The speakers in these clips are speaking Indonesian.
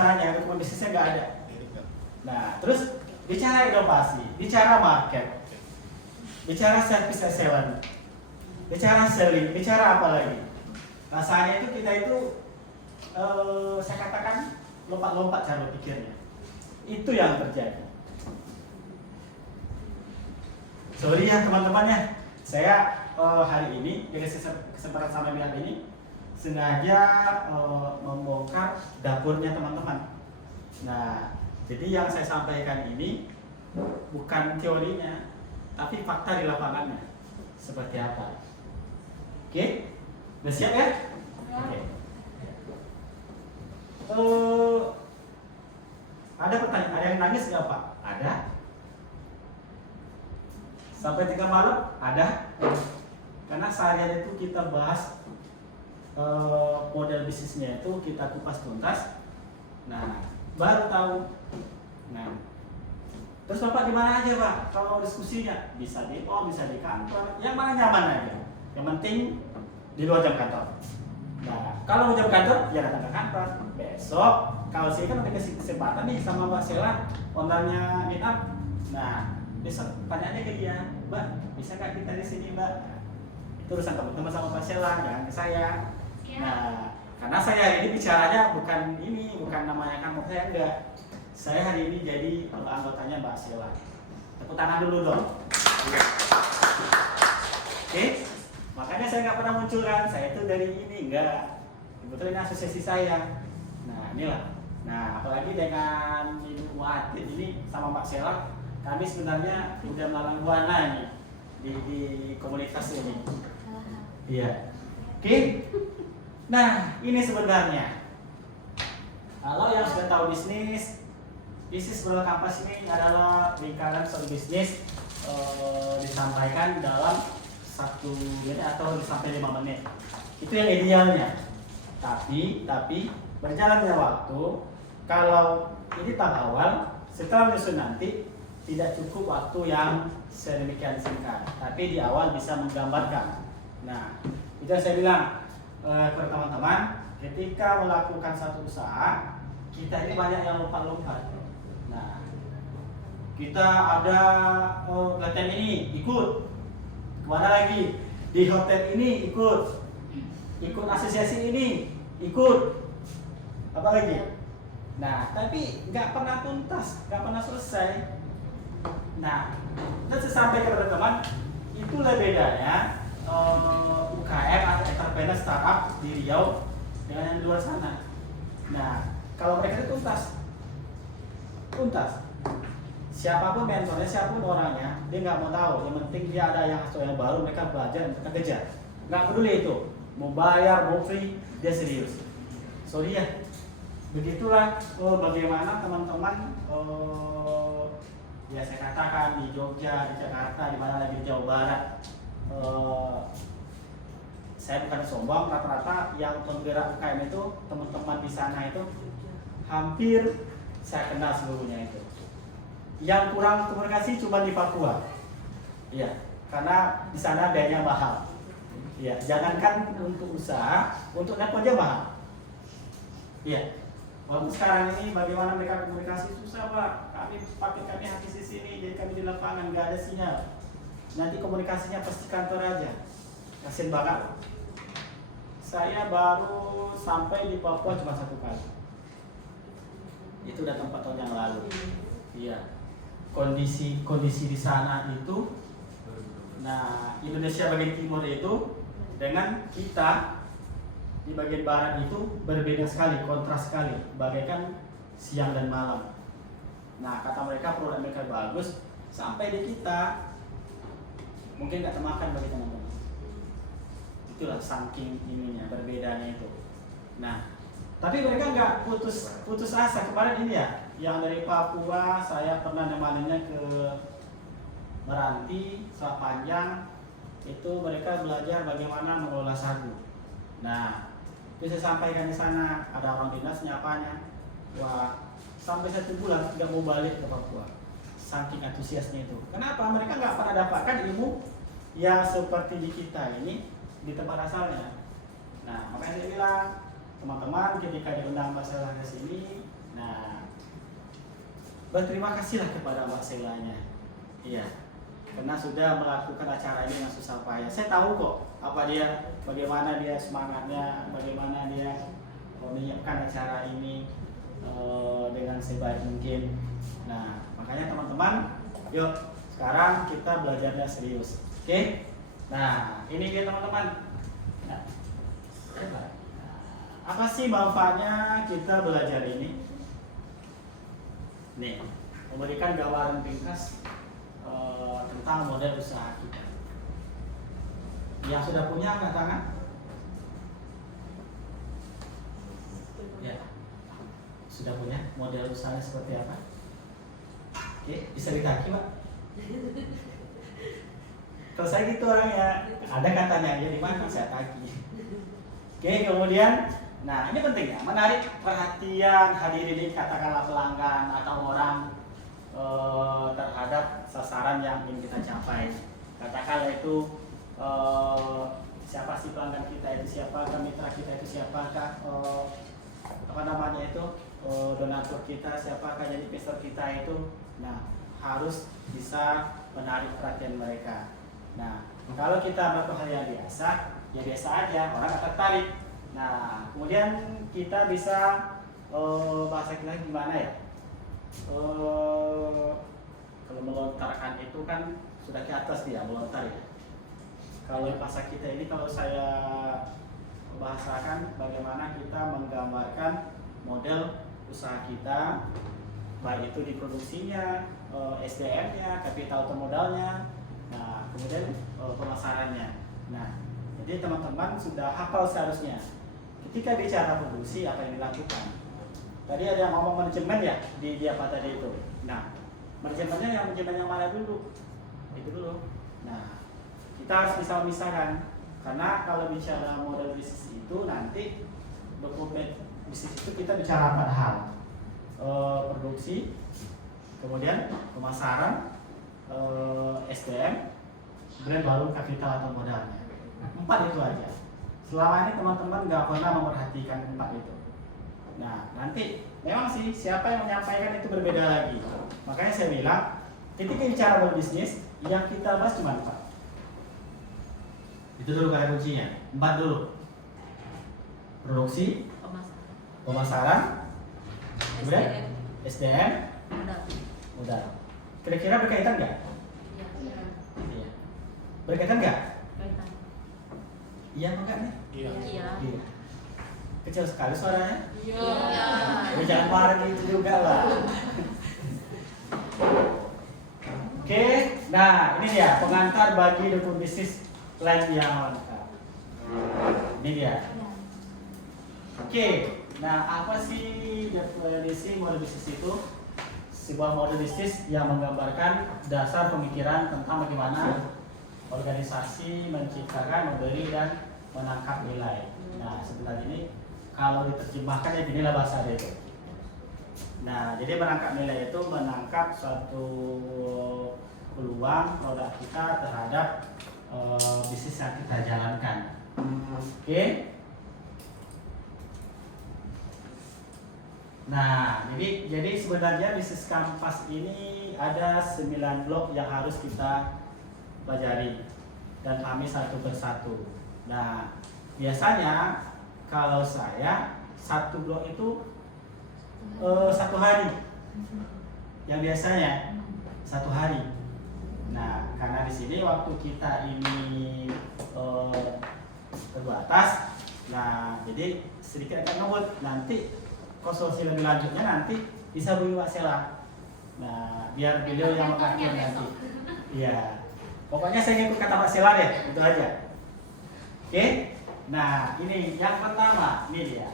usahanya, dokumen bisnisnya nggak ada. Nah, terus bicara inovasi, bicara market, bicara service excellence, bicara selling, bicara apa lagi? Rasanya itu kita itu saya katakan lompat-lompat cara berpikirnya. Itu yang terjadi. Sorry ya teman-teman ya, saya hari ini dari kesempatan sama bilang ini sengaja membongkar dapurnya teman-teman. Nah, jadi yang saya sampaikan ini bukan teorinya, tapi fakta di lapangannya seperti apa. Oke, udah siap ya? Oke. Ada pertanyaan, ada yang nangis nggak Pak? Ada. Sampai 3 malam? Ada. Karena seharian itu kita bahas model bisnisnya itu kita kupas tuntas. Nah, baru tahu. Nah, terus Bapak di mana aja Pak? Kalau diskusinya bisa di mall, bisa di kantor, yang mana nyaman aja. Yang penting di luar jam kantor. Nah, kalau mau jam kantor, ya datang ke kantor. Besok, kalau saya kan udah kasih kesempatan nih sama Mbak Sela, ownernya Meetup. Nah, besok tanya aja ke dia, Mbak, bisa nggak kita di sini Mbak? Itu urusan teman-teman sama Mbak Sela, jangan ke saya. Nah, karena saya hari ini bicaranya bukan ini, bukan namanya kamu, saya enggak. Saya hari ini jadi anggotanya Mbak Sela. Tepuk tangan dulu dong. Oke? Makanya saya nggak pernah munculkan, saya itu dari ini, enggak. Kebetulan ini asosiasi saya. Nah, inilah. Nah, apalagi dengan Ibu Muatin ini sama Mbak Sela, kami sebenarnya udah melalang buana nih di komunitas ini. Iya. Oke? Nah, ini sebenarnya. Kalau yang sudah tahu bisnis Berlok Kampas ini adalah lingkaran soal bisnis disampaikan dalam 1 menit atau sampai 5 menit. Itu yang idealnya. Tapi berjalannya waktu, kalau ini tahap awal, setelah menyusun nanti tidak cukup waktu yang sedemikian singkat. Tapi di awal bisa menggambarkan. Nah, itu yang saya bilang kepada teman-teman, ketika melakukan satu usaha, kita ini banyak yang lompat-lompat. Nah, kita ada latihan ini, ikut. Kemana lagi? Di hotel ini ikut asosiasi ini, ikut. Apa lagi? Nah, tapi nggak pernah tuntas, nggak pernah selesai. Nah, dan sampai kepada teman, itulah bedanya UKM atau entrepreneur startup di Riau dengan yang di luar sana. Nah, kalau mereka itu tuntas. Siapapun mentornya, siapapun orangnya, dia nggak mau tahu. Yang penting dia ada yang baru, mereka belajar dan mereka kejar. Nggak peduli itu, mau bayar, mau free, dia serius. Sorry ya, begitulah bagaimana teman-teman ya saya katakan di Jogja, di Jakarta, di mana lagi di Jawa Barat. Saya bukan sombong, rata-rata yang penggerak UKM itu teman-teman di sana itu hampir saya kenal seluruhnya itu. Yang kurang komunikasi cuma di Papua, iya, karena di sana biayanya mahal. Iya, jangankan untuk usaha, untuk nelpon aja mahal. Iya, walaupun sekarang ini bagaimana mereka komunikasi susah Pak. Kami habis di sini, jadi kami di lapangan nggak ada sinyal. Nanti komunikasinya pasti kantor aja. Kasian banget. Saya baru sampai di Papua cuma 1 kali. Itu udah 4 tahun yang lalu. Iya. Kondisi di sana itu, nah Indonesia bagian timur itu dengan kita di bagian barat itu berbeda sekali, kontras sekali, bagaikan siang dan malam. Nah, kata mereka produk mereka bagus, sampai di kita mungkin nggak termakan bagi teman-teman. Itulah saking ininya, berbedanya itu. Nah, tapi mereka nggak putus asa. Kemarin ini ya, yang dari Papua saya pernah nemaninnya ke Meranti, Selat Panjang. Itu mereka belajar bagaimana mengelola sagu. Nah, itu saya sampaikan di sana, ada orang dinas nyapanya. Wah, sampai 1 bulan tidak mau balik ke Papua. Saking antusiasnya itu. Kenapa? Mereka nggak pernah dapatkan ilmu yang seperti di kita ini di tempat asalnya. Nah, makanya saya bilang, teman-teman ketika diundang Mbak Sela ke sini, berterima kasihlah kepada Mbak Selanya. Iya, karena sudah melakukan acara ini dengan susah payah. Saya tahu kok apa dia, bagaimana dia semangatnya, bagaimana dia menyiapkan acara ini dengan sebaik mungkin. Nah, makanya teman-teman, yuk sekarang kita belajarnya serius. Oke? Nah, ini dia teman-teman. Nah, apa sih manfaatnya kita belajar ini? Nih, memberikan gambaran ringkas tentang model usaha kita. Yang sudah punya angkat tangan? Ya, sudah punya model usahanya seperti apa? Oke, bisa ditagi, Pak. Kalau saya gitu orangnya, ada katanya ya di mana saya tagi. Oke, kemudian, nah ini penting ya, menarik perhatian hadirin, katakanlah pelanggan atau orang terhadap sasaran yang ingin kita capai. Katakanlah itu siapa sih pelanggan kita itu, siapakah mitra kita itu, siapakah apa namanya itu donatur kita, siapakah jadi investor kita itu. Nah, harus bisa menarik perhatian mereka. Nah, kalau kita melakukan hal yang biasa, ya biasa aja, orang akan tertarik. Nah, kemudian kita bisa bahasa kita gimana ya? Kalau melontarkan itu kan sudah ke atas dia melontar ya. Kalau bahasa kita ini, kalau saya bahasakan bagaimana kita menggambarkan model usaha kita, baik itu di produksinya, SDM-nya, kapital atau modalnya, nah kemudian pemasarannya. Nah, jadi teman-teman sudah hafal seharusnya. Ketika bicara produksi, apa yang dilakukan? Tadi ada yang ngomong manajemen ya di apa tadi itu. Nah, manajemen yang mana dulu? Itu dulu. Nah, kita harus bisa memisahkan, karena kalau bicara model bisnis itu nanti dokumen bisnis itu kita bicara 4 hal. Produksi, kemudian pemasaran, SDM, kemudian baru kapital atau modalnya. 4 itu aja. Selama ini teman-teman nggak pernah memperhatikan 4 itu. Nah, nanti memang sih siapa yang menyampaikan itu berbeda lagi. Makanya saya bilang, ketika bicara berbisnis, yang kita bahas cuma 4. Itu dulu kata kuncinya. 4 dulu. Produksi, pemasaran, kemudian SDM, modal. Kira-kira berkaitan nggak? Iya. Berkaitan nggak? Iya apa enggak nih? Iya. Kecil sekali suaranya. Iya. Jangan marah gitu juga lah. Oke, nah ini dia pengantar bagi dokumen bisnis plan yang lengkap. Ini dia. Oke, nah apa sih definisi model bisnis itu? Sebuah model bisnis yang menggambarkan dasar pemikiran tentang bagaimana organisasi menciptakan, memberi dan menangkap nilai. Nah, sebenarnya ini kalau diterjemahkan ya inilah bahasa dia itu. Nah, jadi menangkap nilai itu menangkap suatu peluang produk kita terhadap bisnis yang kita jalankan. Oke. Nah, jadi sebenarnya bisnis kampas ini ada 9 blok yang harus kita pelajari dan pahami satu persatu. Nah, biasanya kalau saya satu blok itu 1 hari. Yang biasanya 1 hari. Nah, karena di sini waktu kita ini terbatas, nah jadi sedikit akan ngebut. Nanti konsultasi lebih lanjutnya nanti bisa hubungi Pak Sela. Nah, biar beliau yang mengatur nanti. Iya. Pokoknya saya ngikut kata Pak Sela deh, itu aja. Oke. Nah, ini yang pertama, ini dia.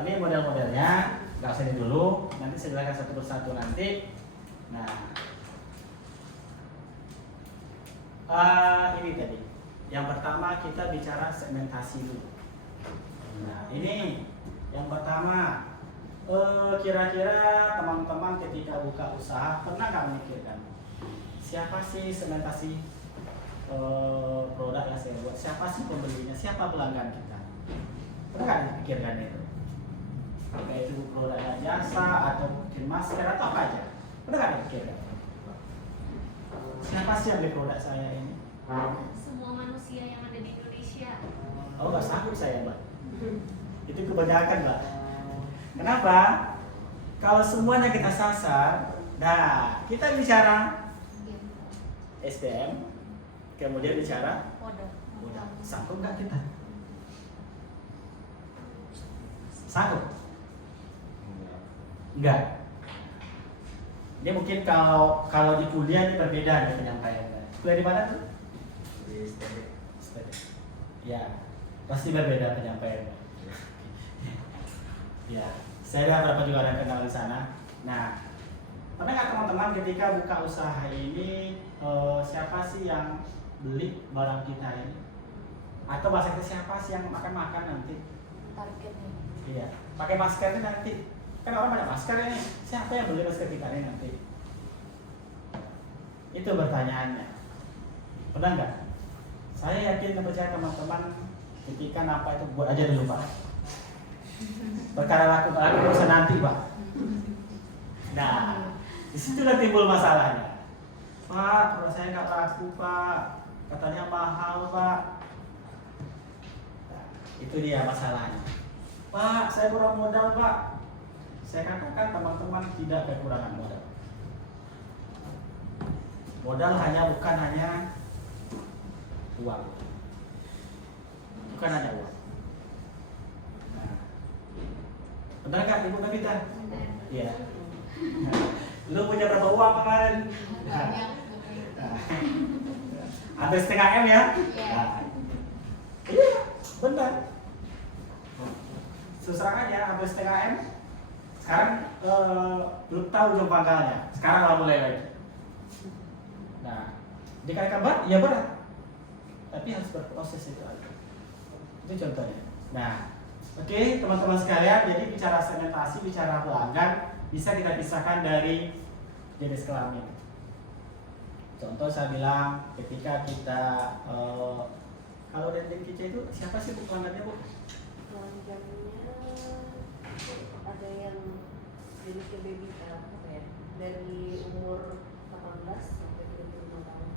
Ini model-modelnya. Nggak usah ini dulu, nanti saya jelaskan satu persatu nanti. Nah, ini tadi. Yang pertama kita bicara segmentasi dulu. Nah, ini yang pertama. Kira-kira teman-teman ketika buka usaha pernah nggak memikirkan siapa sih segmentasi produk yang saya buat? Siapa sih pembelinya? Siapa pelanggan kita? Pernah nggak dipikirkan itu? Baik itu produknya jasa atau mungkin masker atau apa aja. Pernah nggak pikir? Siapa sih yang beli produk saya ini? Semua manusia yang ada di Indonesia. Oh, nggak sanggup saya, Mbak. Itu kebanyakan, Mbak. Kenapa? Kalau semuanya kita sasar, nah kita bicara SDM, kemudian bicara Modal. sanggup nggak kita? Sanggup? Enggak. Ini mungkin kalau di kuliah ini berbeda nih penyampaiannya. Kuliah di mana tuh? Di STD. Ya, pasti berbeda penyampaiannya. Ya, saya ada beberapa juga yang kenal di sana. Nah, pernah nggak teman-teman ketika buka usaha ini siapa sih yang beli barang kita ini? Atau bahasa kita siapa sih yang makan nanti? Targetnya. Iya, pakai masker ini nanti. Kan orang banyak masker ini. Siapa yang beli masker kita ini nanti? Itu pertanyaannya. Pernah nggak? Saya yakin dan percaya teman-teman ketika apa itu buat aja dulu Pak. Perkara laku urusan nanti Pak. Nah, disitulah timbul masalahnya. Pak, kalau saya nggak laku Pak, katanya mahal Pak. Nah, itu dia masalahnya. Pak, saya kurang modal Pak. Saya katakan teman-teman tidak kekurangan modal. Modal bukan hanya uang. Bukan hanya uang. Nah, benar nggak Ibu Kapita? Iya. Lu punya berapa uang kemarin? Banyak. Hampir setengah M ya? Iya. Iya, benar. Susah aja hampir setengah M. Sekarang belum tahu ujung pangkalnya. Sekarang malah mulai lagi. Nah, dikatakan berat, ya berat. Tapi harus berproses itu aja. Itu contohnya. Nah, oke, teman-teman sekalian, jadi bicara segmentasi, bicara pelanggan, bisa kita pisahkan dari jenis kelamin. Contoh saya bilang ketika kita kalau dari kita itu siapa sih Bu pelanggannya Bu? Pelanggannya ada yang jenisnya baby apa ya, dari umur 18 sampai 35 tahun.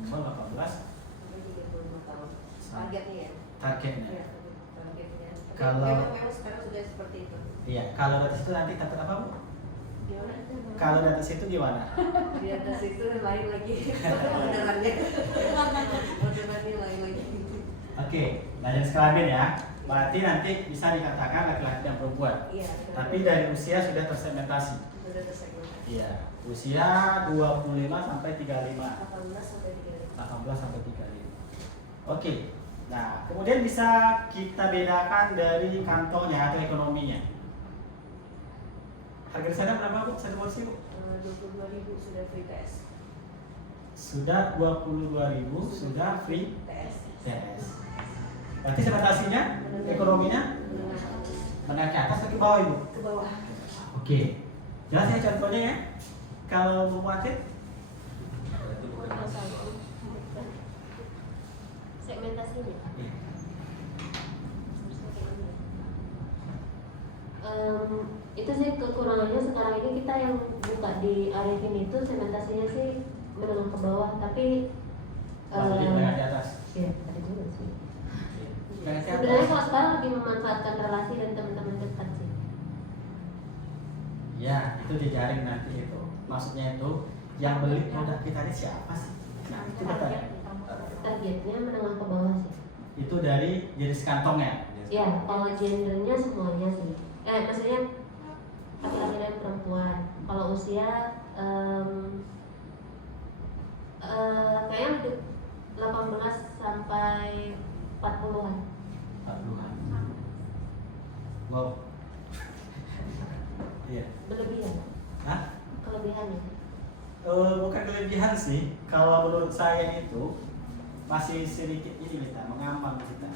Umur 18 Sampai 35 tahun. Targetnya ya. targetnya. Iya, targetnya. Tapi Kalau- memang sekarang sudah seperti itu. Iya, kalau di atas itu nanti dapat apa Bu? Gimana? Kalau di atas itu gimana? Di atas itu lain lagi. Orderannya. Orderannya lain lagi. Oke, nah jenis kelamin ya. Berarti nanti bisa dikatakan laki-laki dan perempuan. Iya. Tapi dari usia sudah tersegmentasi. sudah tersegmentasi. Iya, usia 25 sampai 35. 18 sampai 35. 18 sampai 35. Oke. Nah, kemudian bisa kita bedakan dari kantongnya atau ekonominya. Harga di sana berapa Bu? Satu porsi Bu? 22.000 sudah free TS. Sudah 22.000 sudah free TS. TS. Berarti segmentasinya ekonominya menengah ke atas atau ke bawah Ibu? Ke bawah. Oke. Jelas ya contohnya ya. Kalau mau wasit Segmentasinya. Itu sih kekurangannya sekarang ini kita yang buka di Arifin itu segmentasinya sih menengah ke bawah, tapi jadi menengah ke atas. ya ada juga sih. Menengah ke Sebenarnya atas. kalau sekarang lebih memanfaatkan relasi dan teman-teman dekat sih. Ya, itu jejaring nanti itu. Maksudnya itu yang beli produk kita ini siapa sih? Nah, itu bertanya. Targetnya menengah ke bawah sih. Itu dari jenis kantongnya. Ya, kalau gendernya semuanya sih. Maksudnya laki-laki dan perempuan. Kalau usia kayaknya 18 sampai 40-an. 40-an. Wow. Iya. Berlebihan. Hah? Kelebihannya. Bukan kelebihan sih. Kalau menurut saya itu masih sedikit ini kita mengambang kita.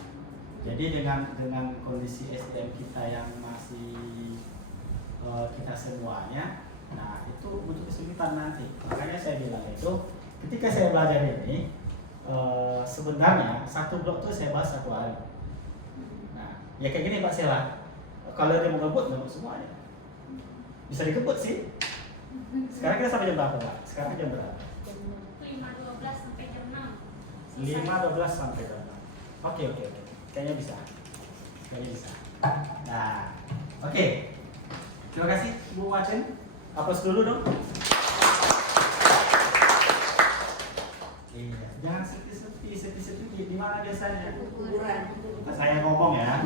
Jadi dengan kondisi SDM kita yang masih kita semuanya, nah itu butuh kesulitan nanti. Makanya saya bilang itu, ketika saya belajar ini, sebenarnya satu blok itu saya bahas satu hari. Nah, ya kayak gini Pak Sela, kalau dia mau ngebut semuanya. Bisa dikebut sih. Sekarang kita sampai jam berapa, Pak? Sekarang jam berapa? 5.12 sampai jam 6. 5.12 sampai jam 6. Oke. Kayaknya bisa. Nah, oke. Terima kasih Bu Macen. Hapus dulu dong. Iya, jangan sepi. Di mana biasanya? Kuburan. Saya ngomong ya.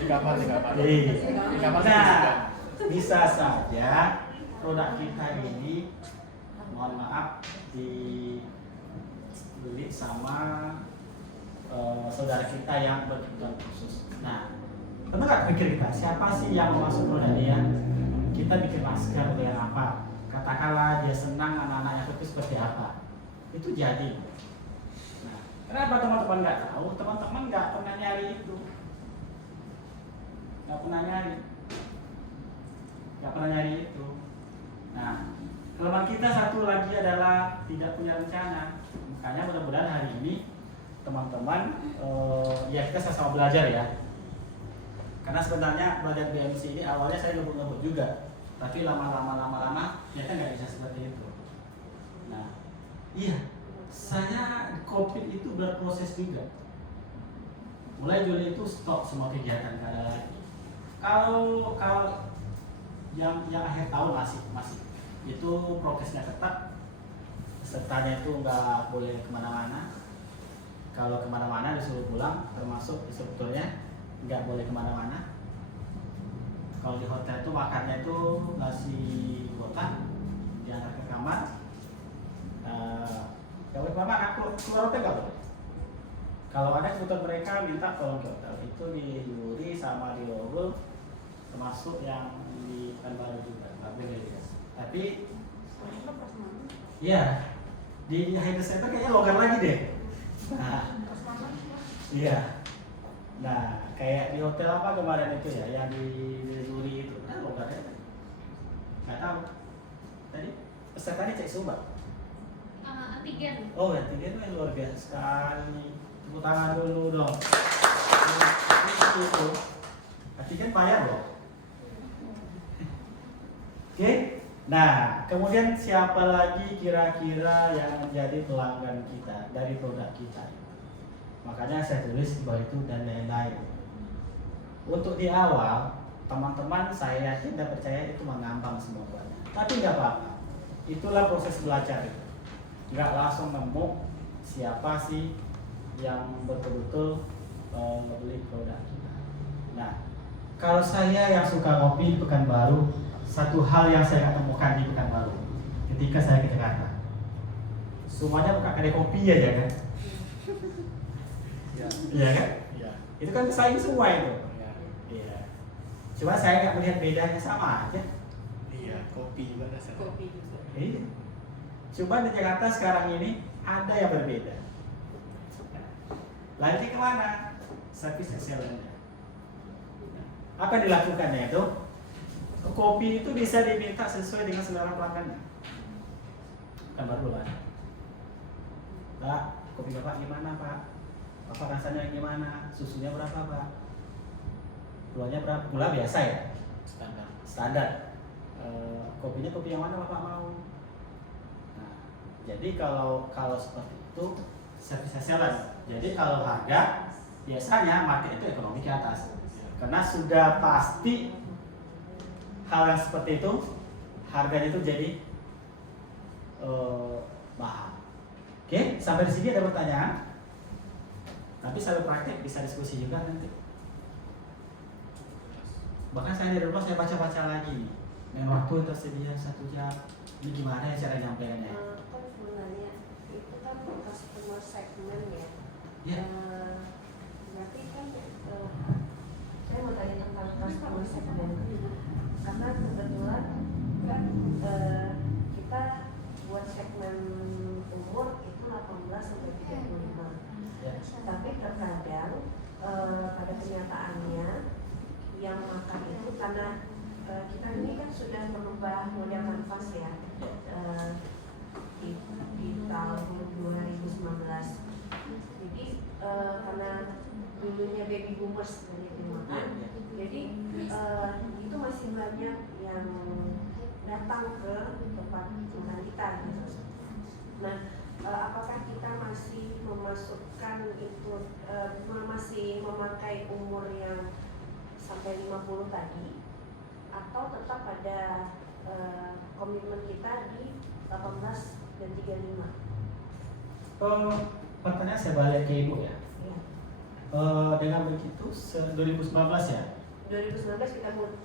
Di kamar. Iya. Nah, bisa saja produk kita ini, mohon maaf, dibeli sama saudara kita yang berkebutuhan khusus. Nah, pernah nggak pikir kita siapa sih yang masuk produk dia? Kita bikin masker dengan apa? Katakanlah dia senang anak-anaknya itu seperti apa? Itu jadi. Nah, kenapa teman-teman nggak tahu? Teman-teman nggak pernah nyari itu, nggak pernah nyari itu. Nah, kelemahan kita satu lagi adalah tidak punya rencana. Makanya mudah-mudahan hari ini teman-teman ya kita sama-sama belajar ya. Karena sebenarnya belajar BMC ini awalnya saya ngebut-ngebut juga, tapi lama-lama ternyata nggak bisa seperti itu. Nah, iya, saya COVID itu berproses juga. Mulai Juli itu stop semua kegiatan, nggak ada lagi. Kalau yang akhir tahun masih itu prokesnya ketat, pesertanya itu nggak boleh kemana-mana. Kalau kemana-mana disuruh pulang, termasuk instrukturnya nggak boleh kemana-mana. Kalau di hotel itu makannya itu nasi kotak diantar ke kamar. Nggak boleh kemana-mana, keluar hotel nggak boleh. Kalau ada kebutuhan mereka minta tolong ke hotel, itu di Yuri sama di Lowell, termasuk yang di Pekanbaru juga nggak boleh ya. Tapi iya, di Hyatt Center kayaknya longgar lagi deh. Nah, iya. Nah, kayak di hotel apa kemarin itu ya, yang di Missouri itu, longgar ya? Nggak tahu. Tadi pesertanya cek suhu, Mbak? Antigen. Oh, antigen itu luar biasa sekali. Tepuk tangan dulu dong. Itu. Antigen bayar loh. Oke. Nah, kemudian siapa lagi kira-kira yang menjadi pelanggan kita dari produk kita? Makanya saya tulis di bawah itu dan lain-lain. Untuk di awal, teman-teman saya yakin dan percaya itu mengambang semua banyak. Tapi nggak apa-apa. Itulah proses belajar itu. Nggak langsung nemu siapa sih yang betul-betul membeli produk kita. Nah, kalau saya yang suka ngopi di Pekanbaru, satu hal yang saya temukan di Pekanbaru ketika saya ke Jakarta, semuanya buka kedai kopi aja kan? Iya kan? Iya. Itu kan pesaing semua itu. Iya. Iya. Cuma saya nggak melihat bedanya, sama aja. Iya, kopi juga rasanya. Kopi juga. Iya. Cuma di Jakarta sekarang ini ada yang berbeda. Lari kemana? Service excellence. Apa yang dilakukannya itu? Kopi itu bisa diminta sesuai dengan selera pelanggannya. Kan baru lah. Pak, kopi Bapak gimana Pak? Bapak rasanya gimana? Susunya berapa Pak? Gulanya berapa? Gula biasa ya? Standar. Kopinya kopi yang mana Bapak mau? Nah, jadi kalau seperti itu service excellence. Jadi kalau harga biasanya market itu ekonomi ke atas. Karena sudah pasti hal yang seperti itu harganya itu jadi mahal. Oke, sampai di sini ada pertanyaan? Tapi sambil praktek bisa diskusi juga nanti. Bahkan saya di rumah saya baca-baca lagi nih. Dengan waktu yang tersedia 1 jam. Ini gimana ya cara nyampaikannya? Kan sebenarnya itu kan customer segment ya. Ya. Berarti kan saya mau tanya tentang customer segment karena kebetulan kan kita buat segmen umur itu 18 sampai 35. Ya. Tapi terkadang pada kenyataannya yang makan itu karena kita ini kan sudah berubah model kanvas ya di tahun 2019. Jadi karena dulunya baby boomers banyak yang makan, jadi itu masih banyak yang datang ke tempat makan kita gitu. Nah, apakah kita masih memasukkan itu masih memakai umur yang sampai 50 tadi, atau tetap ada komitmen kita di 18 dan 35? Pertanyaan saya balik ke Ibu ya. Ya. Dengan begitu 2019 ya. 2019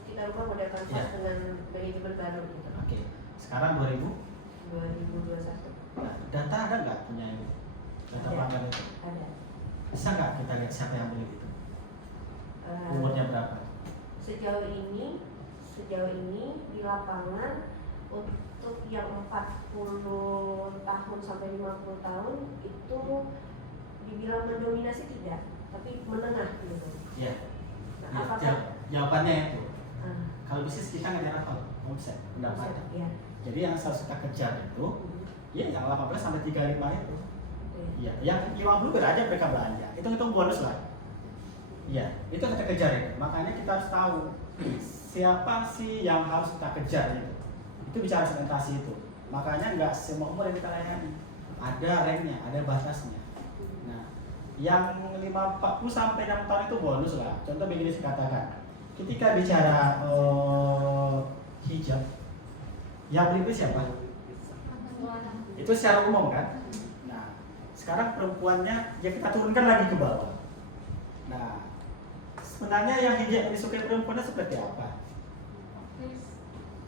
kita rubah model kanvas Ya. dengan manajemen baru gitu. Oke. Sekarang 2021 Nah, data ada nggak punya Ibu? Data Ada. pelanggan itu. ada. Bisa nggak kita lihat siapa yang beli itu? Eh, Umurnya berapa? Sejauh ini di lapangan untuk yang 40 tahun sampai 50 tahun itu dibilang mendominasi tidak, tapi menengah gitu. Iya. Nah, Ya, apakah jawabannya itu. ah, Kalau bisnis kita ngejar apa? Omset, pendapatan. ya. Jadi yang harus kita kejar itu, ya yang 18 sampai 35 itu. Iya, yang 50 beraja mereka belanja. Itu bonus lah. Iya, itu kita kejar itu. Makanya kita harus tahu siapa sih yang harus kita kejar itu. Itu bicara segmentasi itu. Makanya nggak semua umur yang kita layani. Ada ranknya, ada batasnya. Nah, yang 40 sampai 6 tahun itu bonus lah. Contoh begini saya katakan. Ketika bicara hijab, yang beli itu siapa? Itu secara umum kan. Nah, sekarang perempuannya ya kita turunkan lagi ke bawah. Nah, sebenarnya yang hijab yang disukai perempuannya seperti apa?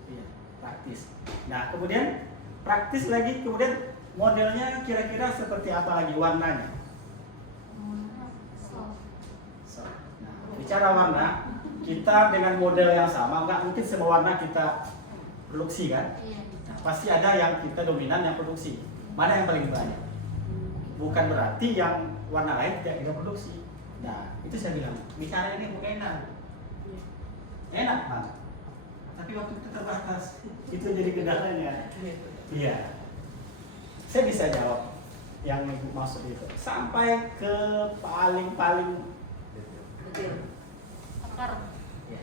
Iya, praktis. Nah, kemudian praktis lagi, kemudian modelnya kira-kira seperti apa lagi warnanya? So, nah, bicara warna, kita dengan model yang sama, nggak mungkin semua warna kita produksi kan? Nah, pasti ada yang kita dominan yang produksi. Mana yang paling banyak? Bukan berarti yang warna lain tidak kita produksi. Nah, itu saya bilang, bicara ini enak. Enak banget. Tapi waktu kita terbatas, itu jadi kendalanya. Iya. Saya bisa jawab yang Ibu maksud itu. Sampai ke paling Betul. ya.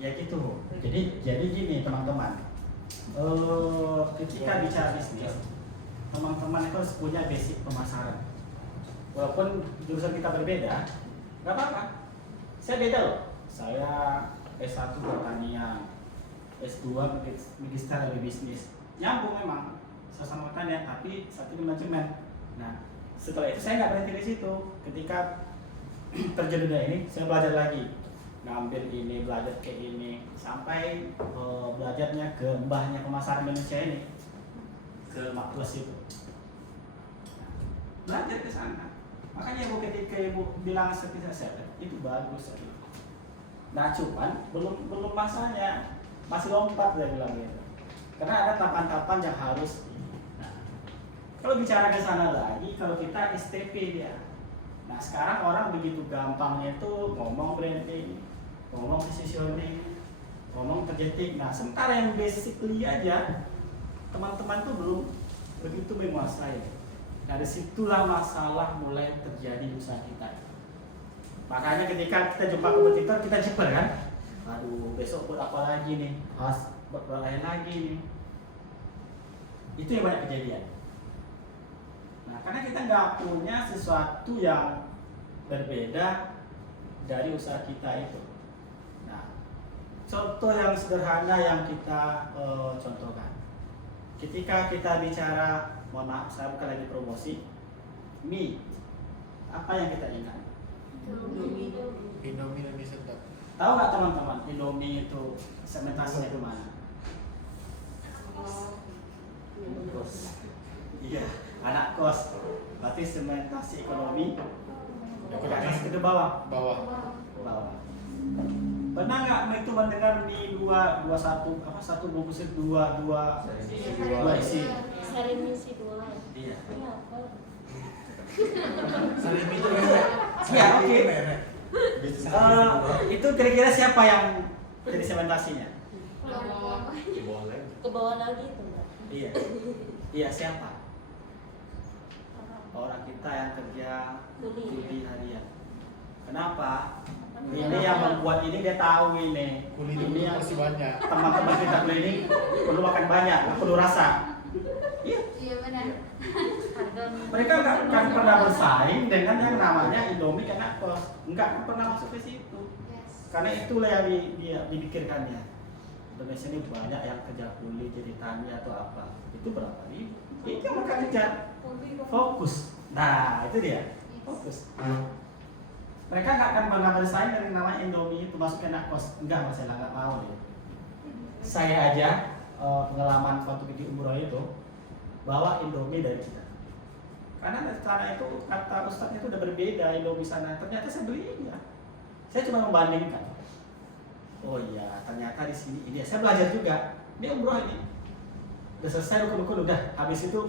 Ya gitu. Jadi gini teman-teman. Ketika bicara bisnis, teman-teman itu harus punya basic pemasaran. Walaupun jurusan kita berbeda, nggak apa-apa. Saya beda loh. Saya S1 pertanian, S2 magister di bisnis. Nyambung memang, sama pertanian, tapi satu di manajemen. Nah, setelah itu saya nggak berhenti di situ. Ketika terjadi ini, saya belajar lagi. Ngambil ini, belajar kayak ini, sampai belajarnya ke mbahnya pemasaran Indonesia ini, ke Mak Plus itu. Belajar ke sana. Makanya Ibu ketika Ibu bilang seperti saya, itu bagus. Nah, cuman belum masanya, masih lompat saya bilang gitu. Karena ada tahapan-tahapan yang harus. Nah, kalau bicara ke sana lagi, kalau kita STP dia. Nah, sekarang orang begitu gampangnya itu ngomong branding, ngomong positioning, ngomong targeting. Nah, sementara yang basically aja teman-teman tuh belum begitu menguasai. Nah, disitulah masalah mulai terjadi usaha kita. Makanya ketika kita jumpa kompetitor, kita jumpa kan, aduh besok buat apa lagi nih, harus buat lain lagi nih. Itu yang banyak kejadian. Nah, karena kita nggak punya sesuatu yang berbeda dari usaha kita itu. Nah, contoh yang sederhana yang kita contohkan. Ketika kita bicara, mohon maaf saya bukan lagi promosi, mie, apa yang kita ingat? Indomie lebih sedap. Tahu nggak teman-teman, Indomie itu segmentasinya kemana? Iya, anak kos. Berarti segmentasi ekonomi ke atas ke bawah. Bawah. Bawah. Pernah nggak itu mendengar mie satu bungkus itu dua isi? Sering misi dua. Iya. Iya, apa? Salim itu merek. Ya, oke. Merek. Itu kira-kira siapa yang jadi segmentasinya? Boleh. Ke bawah lagi itu, Mbak. Iya. Iya, siapa? Orang kita yang kerja Kuli. kuli harian. Kenapa? Ini yang membuat ini dia tahu ini. Kulit Ini itu yang masih banyak. teman-teman kita beli ini perlu makan banyak, nggak perlu rasa. Iya. Iya benar. Harga Mereka nggak akan pernah bersaing dengan yang namanya Indomie karena kos. Nggak pernah masuk ke situ. Yes. Karena itulah yang dipikirkannya. Indonesia ini banyak yang kerja kuli jadi tani atau apa. Itu berapa ribu? Itu yang mereka kejar. Fokus. Nah, itu dia. Fokus. Mereka nggak akan pernah bersaing dengan nama Indomie itu masuk enak kos. Enggak, Mas Ella nggak mau dia. Saya aja pengalaman waktu di umroh itu bawa Indomie dari kita. Karena dari sana itu kata ustadznya itu udah berbeda Indomie sana. Ternyata saya belinya. Saya cuma membandingkan. Oh iya, ternyata di sini ini. Saya belajar juga. Ini umroh ini. Udah selesai rukun-rukun udah. Habis itu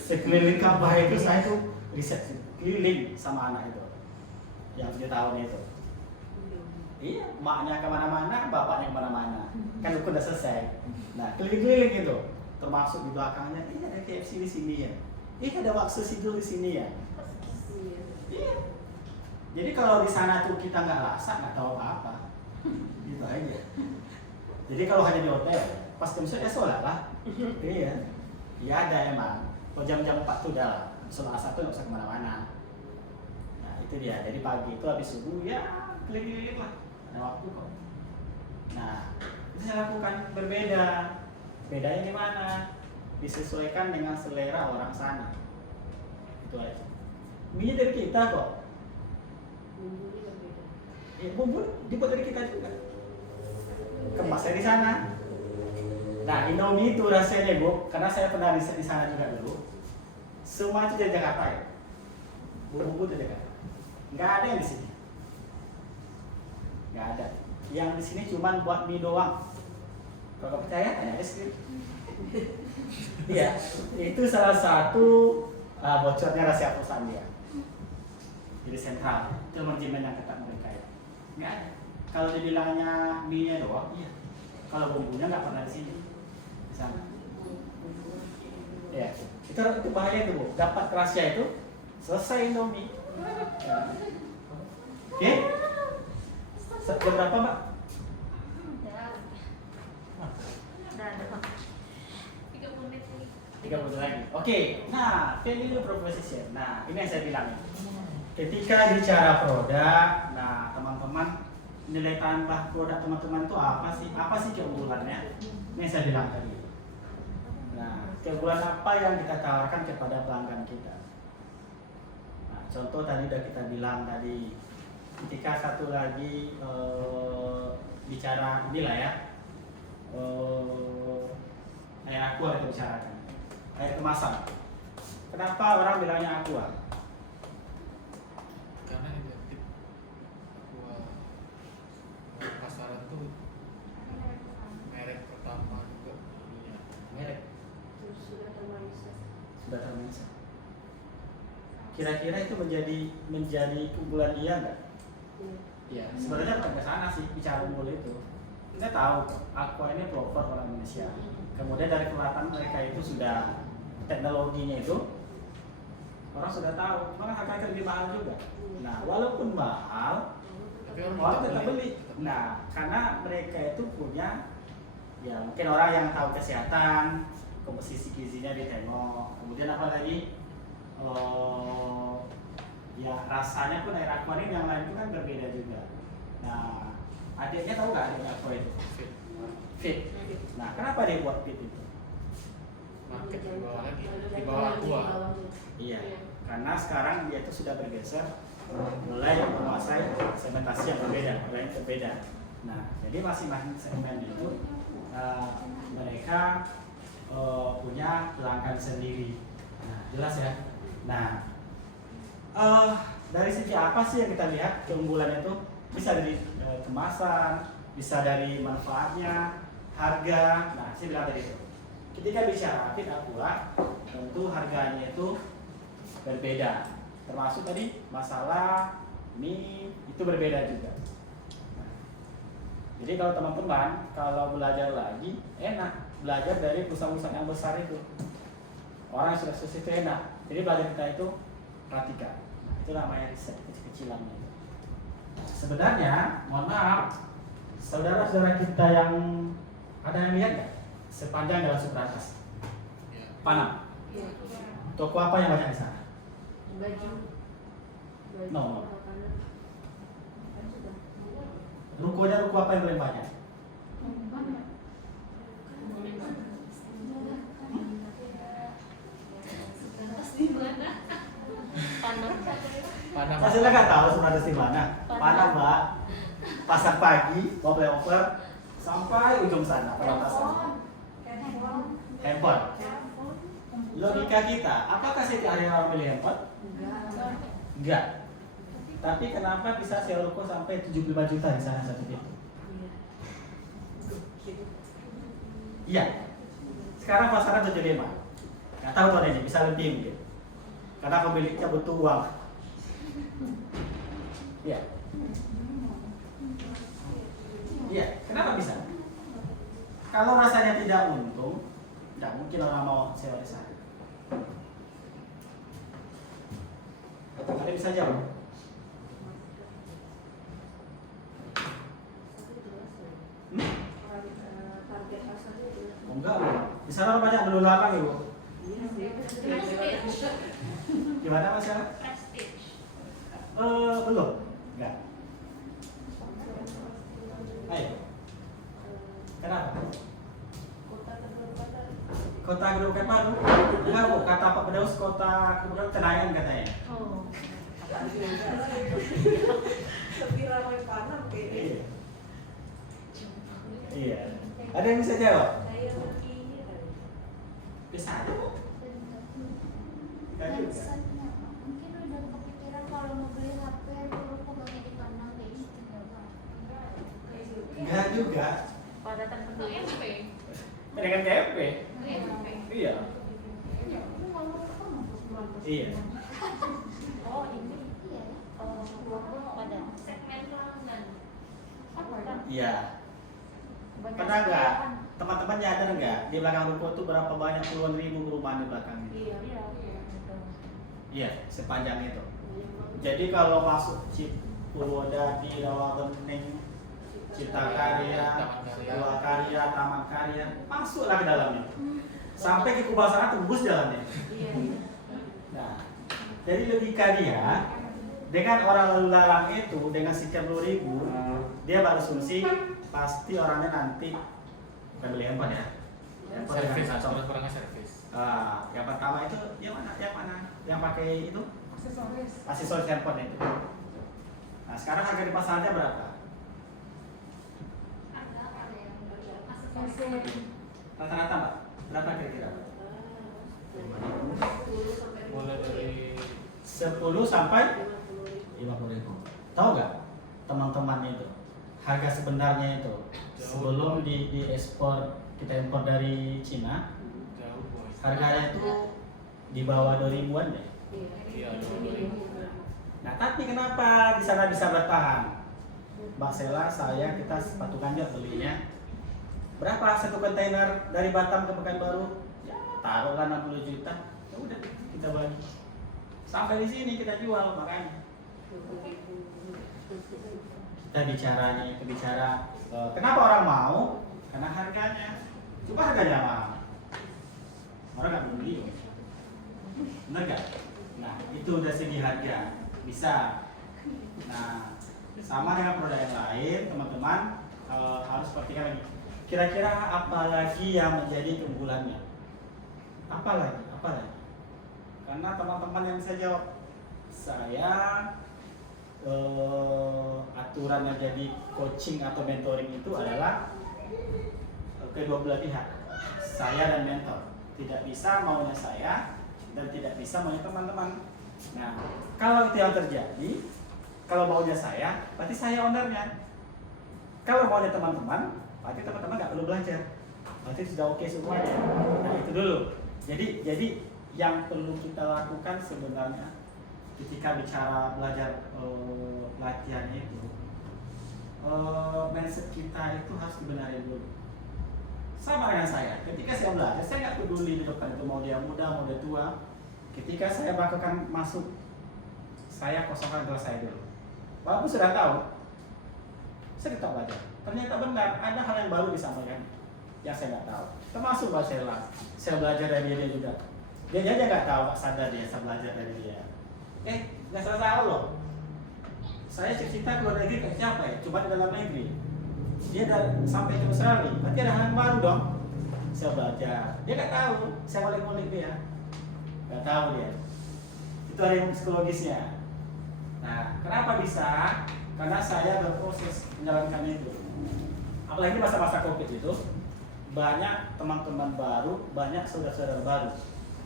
sekeliling Ka'bah itu saya tuh riset keliling sama anak itu yang 7 tahun itu. Iya, maknya kemana-mana, bapaknya kemana-mana. Kan rukun udah selesai. Nah, keliling-keliling itu, termasuk di belakangnya. Iya, ada KFC di sini ya. Iya, ada Waksu Sidul di sini ya. Iya. Jadi kalau di sana tuh kita nggak rasa, nggak tahu apa-apa, gitu aja. Jadi kalau hanya di hotel, pas jam sholat lah. Iya, iya ada emang. Kalau jam-jam 4 tuh udah lah. Sholat asar tuh nggak usah kemana-mana. Nah itu dia. Jadi pagi itu habis subuh ya keliling-keliling lah. Ada waktu kok. Nah itu saya lakukan berbeda. Bedanya di mana? Disesuaikan dengan selera orang sana. Itu aja. Mie dari kita kok. Bumbu dibuat dari kita juga. Kemasnya di sana. Nah, Indomie itu rasanya Bu, karena saya pernah riset di sana juga dulu. Semua itu dari Jakarta ya. Bumbu dari Jakarta. Nggak ada yang di sini. Nggak ada. Yang di sini cuma buat mie doang. Kalau nggak percaya, tanya aja sendiri. Iya, itu salah satu bocornya rahasia perusahaan dia. Jadi sentral, itu manajemen yang ketat mereka ya. Nggak ada. Kalau dibilangnya mie-nya doang, iya. Kalau bumbunya nggak pernah di sini, di sana. Ya, itu bahaya tuh Bu. Dapat rahasia itu, selesai Indomie. Ya. Oke? Jam berapa Mbak? Udah ada. 30 menit lagi. 30 lagi. Oke, nah value proposition. Nah, ini yang saya bilang nih. Ketika bicara produk, nah teman-teman nilai tambah produk teman-teman itu apa sih? Apa sih keunggulannya? Ini yang saya bilang tadi. Nah, keunggulan apa yang kita tawarkan kepada pelanggan kita? Nah, contoh tadi udah kita bilang tadi. Ketika satu lagi bicara inilah ya, air aqua kita bicarakan, air kemasan. Kenapa orang bilangnya aqua? Karena identik aqua pasaran tuh merek pertama juga dunia. Merek Sudah termaisha. sudah terbiasa. Kira-kira itu menjadi keunggulan dia nggak? Iya, sebenarnya bukan ke sana sih bicara unggul itu. Kita tahu aqua ini pelopor orang Indonesia. Kemudian dari kelihatan mereka itu sudah teknologinya itu orang sudah tahu, maka harganya lebih mahal juga. Nah, walaupun mahal, Tapi orang tetap beli. Nah, karena mereka itu punya, ya mungkin orang yang tahu kesehatan, komposisi gizinya ditengok, kemudian apa lagi, ya rasanya pun air aqua ini yang lain itu kan berbeda juga. Nah, adiknya tahu nggak adiknya aqua itu? Fit. Nah, kenapa dia buat fit itu? market di bawah lagi, di bawah aqua. Iya, karena sekarang dia itu sudah bergeser mulai menguasai segmentasi yang berbeda, yang berbeda. Nah, jadi masing-masing segmen itu mereka punya pelanggan sendiri. Nah, jelas ya. Nah, dari segi apa sih yang kita lihat keunggulan itu? Bisa dari kemasan, bisa dari manfaatnya, harga. Nah, saya bilang tadi itu. Ketika bicara fit aqua, tentu harganya itu berbeda. Termasuk tadi masalah mie itu berbeda juga. Nah, jadi kalau teman-teman kalau belajar lagi enak belajar dari perusahaan-perusahaan yang besar itu. Orang yang sudah sukses itu enak. Jadi belajar kita itu perhatikan. Nah, itu namanya riset kecil-kecilan itu. Nah, sebenarnya, mohon maaf, saudara-saudara kita yang ada yang lihat nggak sepanjang Jalan Supratas? Ya. Panam. Iya. Toko apa yang banyak di sana? Baju. No. Rukonya ruko apa yang paling banyak? Panam. Panam. Hasilnya nggak tahu sebenarnya di mana. Panam, Mbak. Pasar pagi, mau flyover sampai ujung sana, perbatasan. Handphone. Logika kita, apakah setiap hari orang beli handphone? Enggak. Tapi kenapa bisa sewa ruko sampai 75 juta di sana satu pintu? Iya. Sekarang pasaran 75. Nggak tahu tahun ini bisa lebih mungkin. Karena pemiliknya butuh uang. Iya. Iya. Kenapa bisa? Kalau rasanya tidak untung, nggak mungkin orang mau sewa di sana. Ada bisa jawab? Target pasarnya jelas. Oh, enggak, Bu. Di sana banyak belulalang ya, Bu. Iya sih. Prestige. Gimana Mas Yara? Prestige. Belum. Enggak. Ayo. Kenapa? Kota Gerobokan Baru? Enggak, Bu. Kata Pak Pedaus kota kemudian Tenayan katanya. Oh. Lebih ramai Panam kayaknya. Iya. Iya. Ada yang bisa jawab? Saya lebih ini kali. Bisa aja, Bu. Enggak juga. Mungkin udah kepikiran kalau mau beli HP dulu pegangnya di kanan kayak gitu. Enggak juga. Pada tertentu ya. Dengan KMP. Iya. Iya. Oh ini iya ya. Pada Segmen pelanggan. Iya. Pernah nggak teman-teman nyadar nggak di belakang ruko itu berapa banyak puluhan ribu perumahan di belakang itu? Iya. Iya, sepanjang itu. Jadi kalau masuk Purwodadi, Rawabening, Cipta Karya, Dua Karya, Taman Karya, masuklah ke dalamnya. Sampai ke Kubah sana tembus jalannya. Iya. Nah, jadi logika dia dengan orang lalu lalang itu dengan sekian puluh ribu, dia berasumsi pasti orangnya nanti bukan beli handphone ya. Handphone dengan Servis, satu. kurang servis. Yang pertama itu yang mana? Yang mana? Yang pakai itu? Aksesoris handphone itu. Nah, sekarang harga di pasarnya berapa? Ada yang aksesoris. Rata-rata, Mbak? Berapa kira-kira? Mulai dari 10 sampai 50 ribu. Tahu nggak teman-teman itu harga sebenarnya itu sebelum di ekspor kita impor dari Cina jauh boy. harganya itu di bawah 2000-an deh. Iya, 20.000. Nah tapi kenapa di sana bisa bertahan? Mbak Sela, saya, kita sepatu ganjil belinya berapa satu kontainer dari Batam ke Pekanbaru? Ya taruhlah 60 juta. Ya udah kita bagi. Sampai di sini kita jual makanya. Kita bicaranya itu bicara kenapa orang mau? Karena harganya. Coba harganya mahal. Orang nggak beli. Benar nggak? Nah itu udah segi harga bisa. Nah sama dengan produk yang lain teman-teman harus perhatikan lagi. Kira-kira apa lagi yang menjadi keunggulannya? Apa lagi? Karena teman-teman yang bisa jawab saya aturan yang jadi coaching atau mentoring itu adalah kedua belah pihak, saya dan mentor. Tidak bisa maunya saya dan tidak bisa maunya teman-teman. Nah, kalau itu yang terjadi, kalau maunya saya, berarti saya ownernya. Kalau maunya teman-teman, berarti teman-teman nggak perlu belajar. Berarti sudah oke semuanya. Nah, itu dulu. Jadi yang perlu kita lakukan sebenarnya ketika bicara belajar pelatihan itu, mindset kita itu harus dibenarin dulu. Sama dengan saya, ketika saya belajar, saya nggak peduli di depan itu mau dia muda, mau dia tua. Ketika saya melakukan masuk saya kosongkan gelas saya dulu. Walaupun sudah tahu, saya tetap belajar. Ternyata benar, ada hal yang baru disampaikan yang saya nggak tahu. Termasuk Mbak Sheila, saya belajar dari dia juga. Dia aja nggak tahu, nggak sadar dia, saya belajar dari dia. Nggak salah loh. Saya cerita keluar negeri kayak siapa ya? Cuma di dalam negeri. Dia sampai ke Australia, berarti ada hal yang baru dong. Saya belajar, dia nggak tahu. Saya ngulik-ngulik dia, nggak tahu dia. Itu ada yang psikologisnya. Nah, kenapa bisa? Karena saya berproses menjalankan itu. Apalagi masa-masa COVID itu, banyak teman-teman baru, banyak saudara-saudara baru.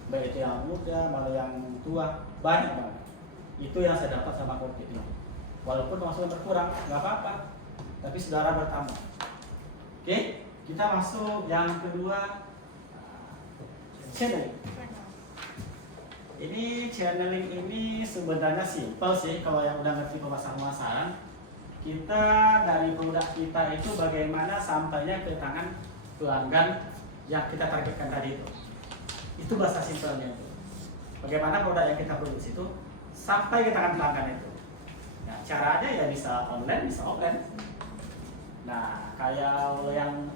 Baik itu yang muda, maupun yang tua, banyak banget. Itu yang saya dapat sama COVID ini. Walaupun pemasukan berkurang, nggak apa-apa. Tapi saudara bertambah. Oke, kita masuk yang kedua, channeling. Ini channeling ini sebenarnya simple sih kalau yang udah ngerti pemasaran. Kita dari produk kita itu bagaimana sampainya ke tangan pelanggan yang kita targetkan tadi itu. Itu bahasa simpelnya itu. Bagaimana produk yang kita produksi itu sampai ke tangan pelanggan itu. Nah, caranya ya bisa online, bisa offline. Nah, kayak yang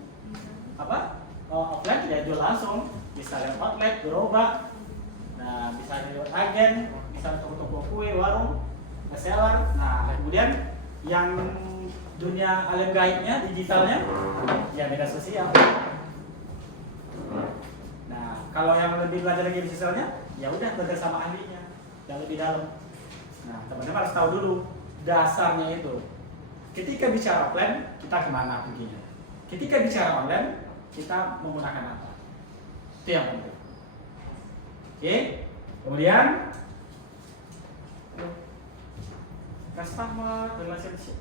offline tidak jual langsung, bisa lewat outlet, gerobak. Nah, bisa lewat agen, bisa toko-toko kue, warung, reseller. Nah, kemudian yang dunia alam gaibnya, digitalnya, ya media sosial. Nah, kalau yang lebih belajar lagi di sosialnya, ya udah belajar sama ahlinya yang lebih dalam. Nah, teman-teman harus tahu dulu dasarnya itu. Ketika bicara offline, kita kemana perginya? Ketika bicara online, kita menggunakan apa? Itu yang penting. Oke, kemudian customer relationship.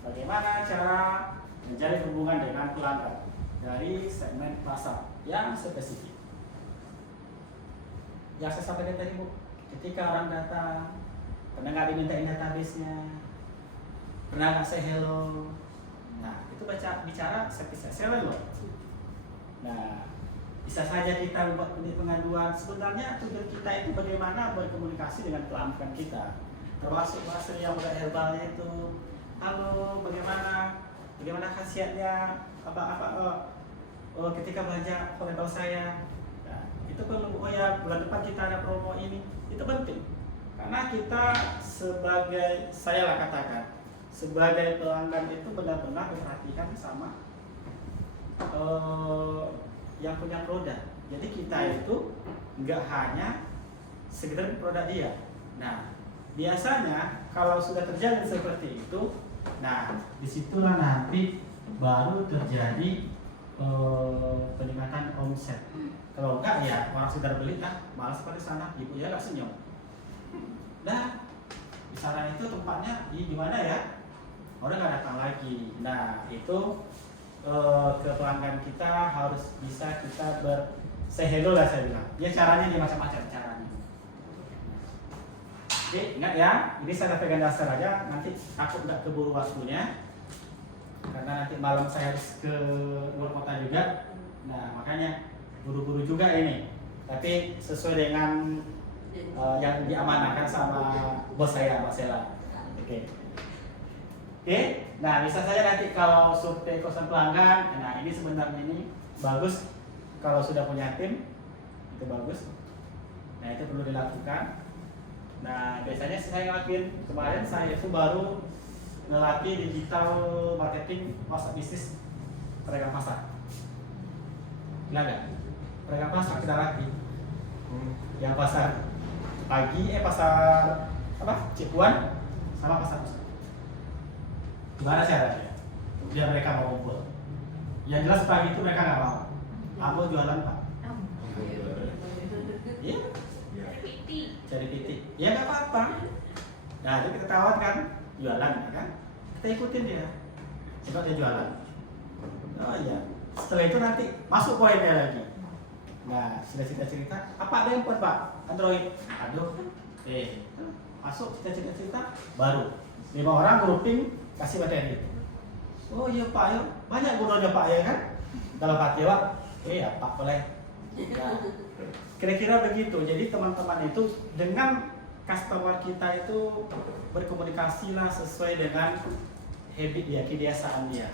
Bagaimana cara menjalin hubungan dengan pelanggan dari segmen pasar yang spesifik. Yang saya sampaikan tadi Bu, ketika orang datang, pernah nggak dimintain database-nya, pernah nggak say hello. Nah, itu bicara service excellence loh. Nah, bisa saja kita membuat unit pengaduan. Sebenarnya tujuan kita itu bagaimana berkomunikasi dengan pelanggan kita, termasuk bahasa yang udah herbalnya itu. Halo, bagaimana khasiatnya, ketika belanja herbal saya. Nah, itu perlu. Oh ya, bulan depan kita ada promo ini. Itu penting karena kita sebagai pelanggan itu benar-benar diperhatikan sama yang punya produk. Jadi kita itu nggak hanya sekedar produk dia. Nah, biasanya kalau sudah terjadi seperti itu, nah disitulah nanti baru terjadi peningkatan omset. Kalau enggak ya orang sudah beli malas pada sana, ibu ya nggak senyum. Nah, di sana itu tempatnya di mana ya? Orang nggak datang lagi. Nah, itu ke pelanggan kita harus bisa kita say hello lah saya bilang. Ya caranya dia macam-macam caranya. Oke, ingat ya, ini saya pegang dasar aja, nanti takut nggak keburu waktunya. Karena nanti malam saya harus ke luar kota juga. Nah, makanya buru-buru juga ini. Tapi sesuai dengan yang diamanahkan sama bos saya, Mbak Sheila. Oke. Oke, nah bisa saja nanti kalau survei kosan pelanggan, nah ini sebenarnya ini bagus kalau sudah punya tim, itu bagus. Nah itu perlu dilakukan. Nah biasanya saya ngelakuin, kemarin saya itu baru ngelatih digital marketing WhatsApp bisnis pedagang pasar. Gila nggak? Pedagang pasar kita latih. Yang pasar pagi, pasar Cipuan sama pasar pusat. Gimana caranya? Biar mereka mau kumpul. Yang jelas pagi itu mereka nggak mau. Aku jualan Pak. Iya. Cari titik. Ya nggak apa-apa. Nah itu kita tawarkan jualan kan? Kita ikutin dia. Coba dia jualan. Oh iya. Setelah itu nanti masuk poinnya lagi. Nah sudah cerita-cerita. Apa ada yang buat Pak? Android. Aduh. Masuk cerita-cerita baru. 5 orang grouping kasih materi. Oh iya Pak, ya banyak gurunya Pak ya kan? Dalam hati Pak, iya Pak boleh. Nah, kira-kira begitu. Jadi teman-teman itu dengan customer kita itu berkomunikasi lah sesuai dengan habit dia, kebiasaan dia.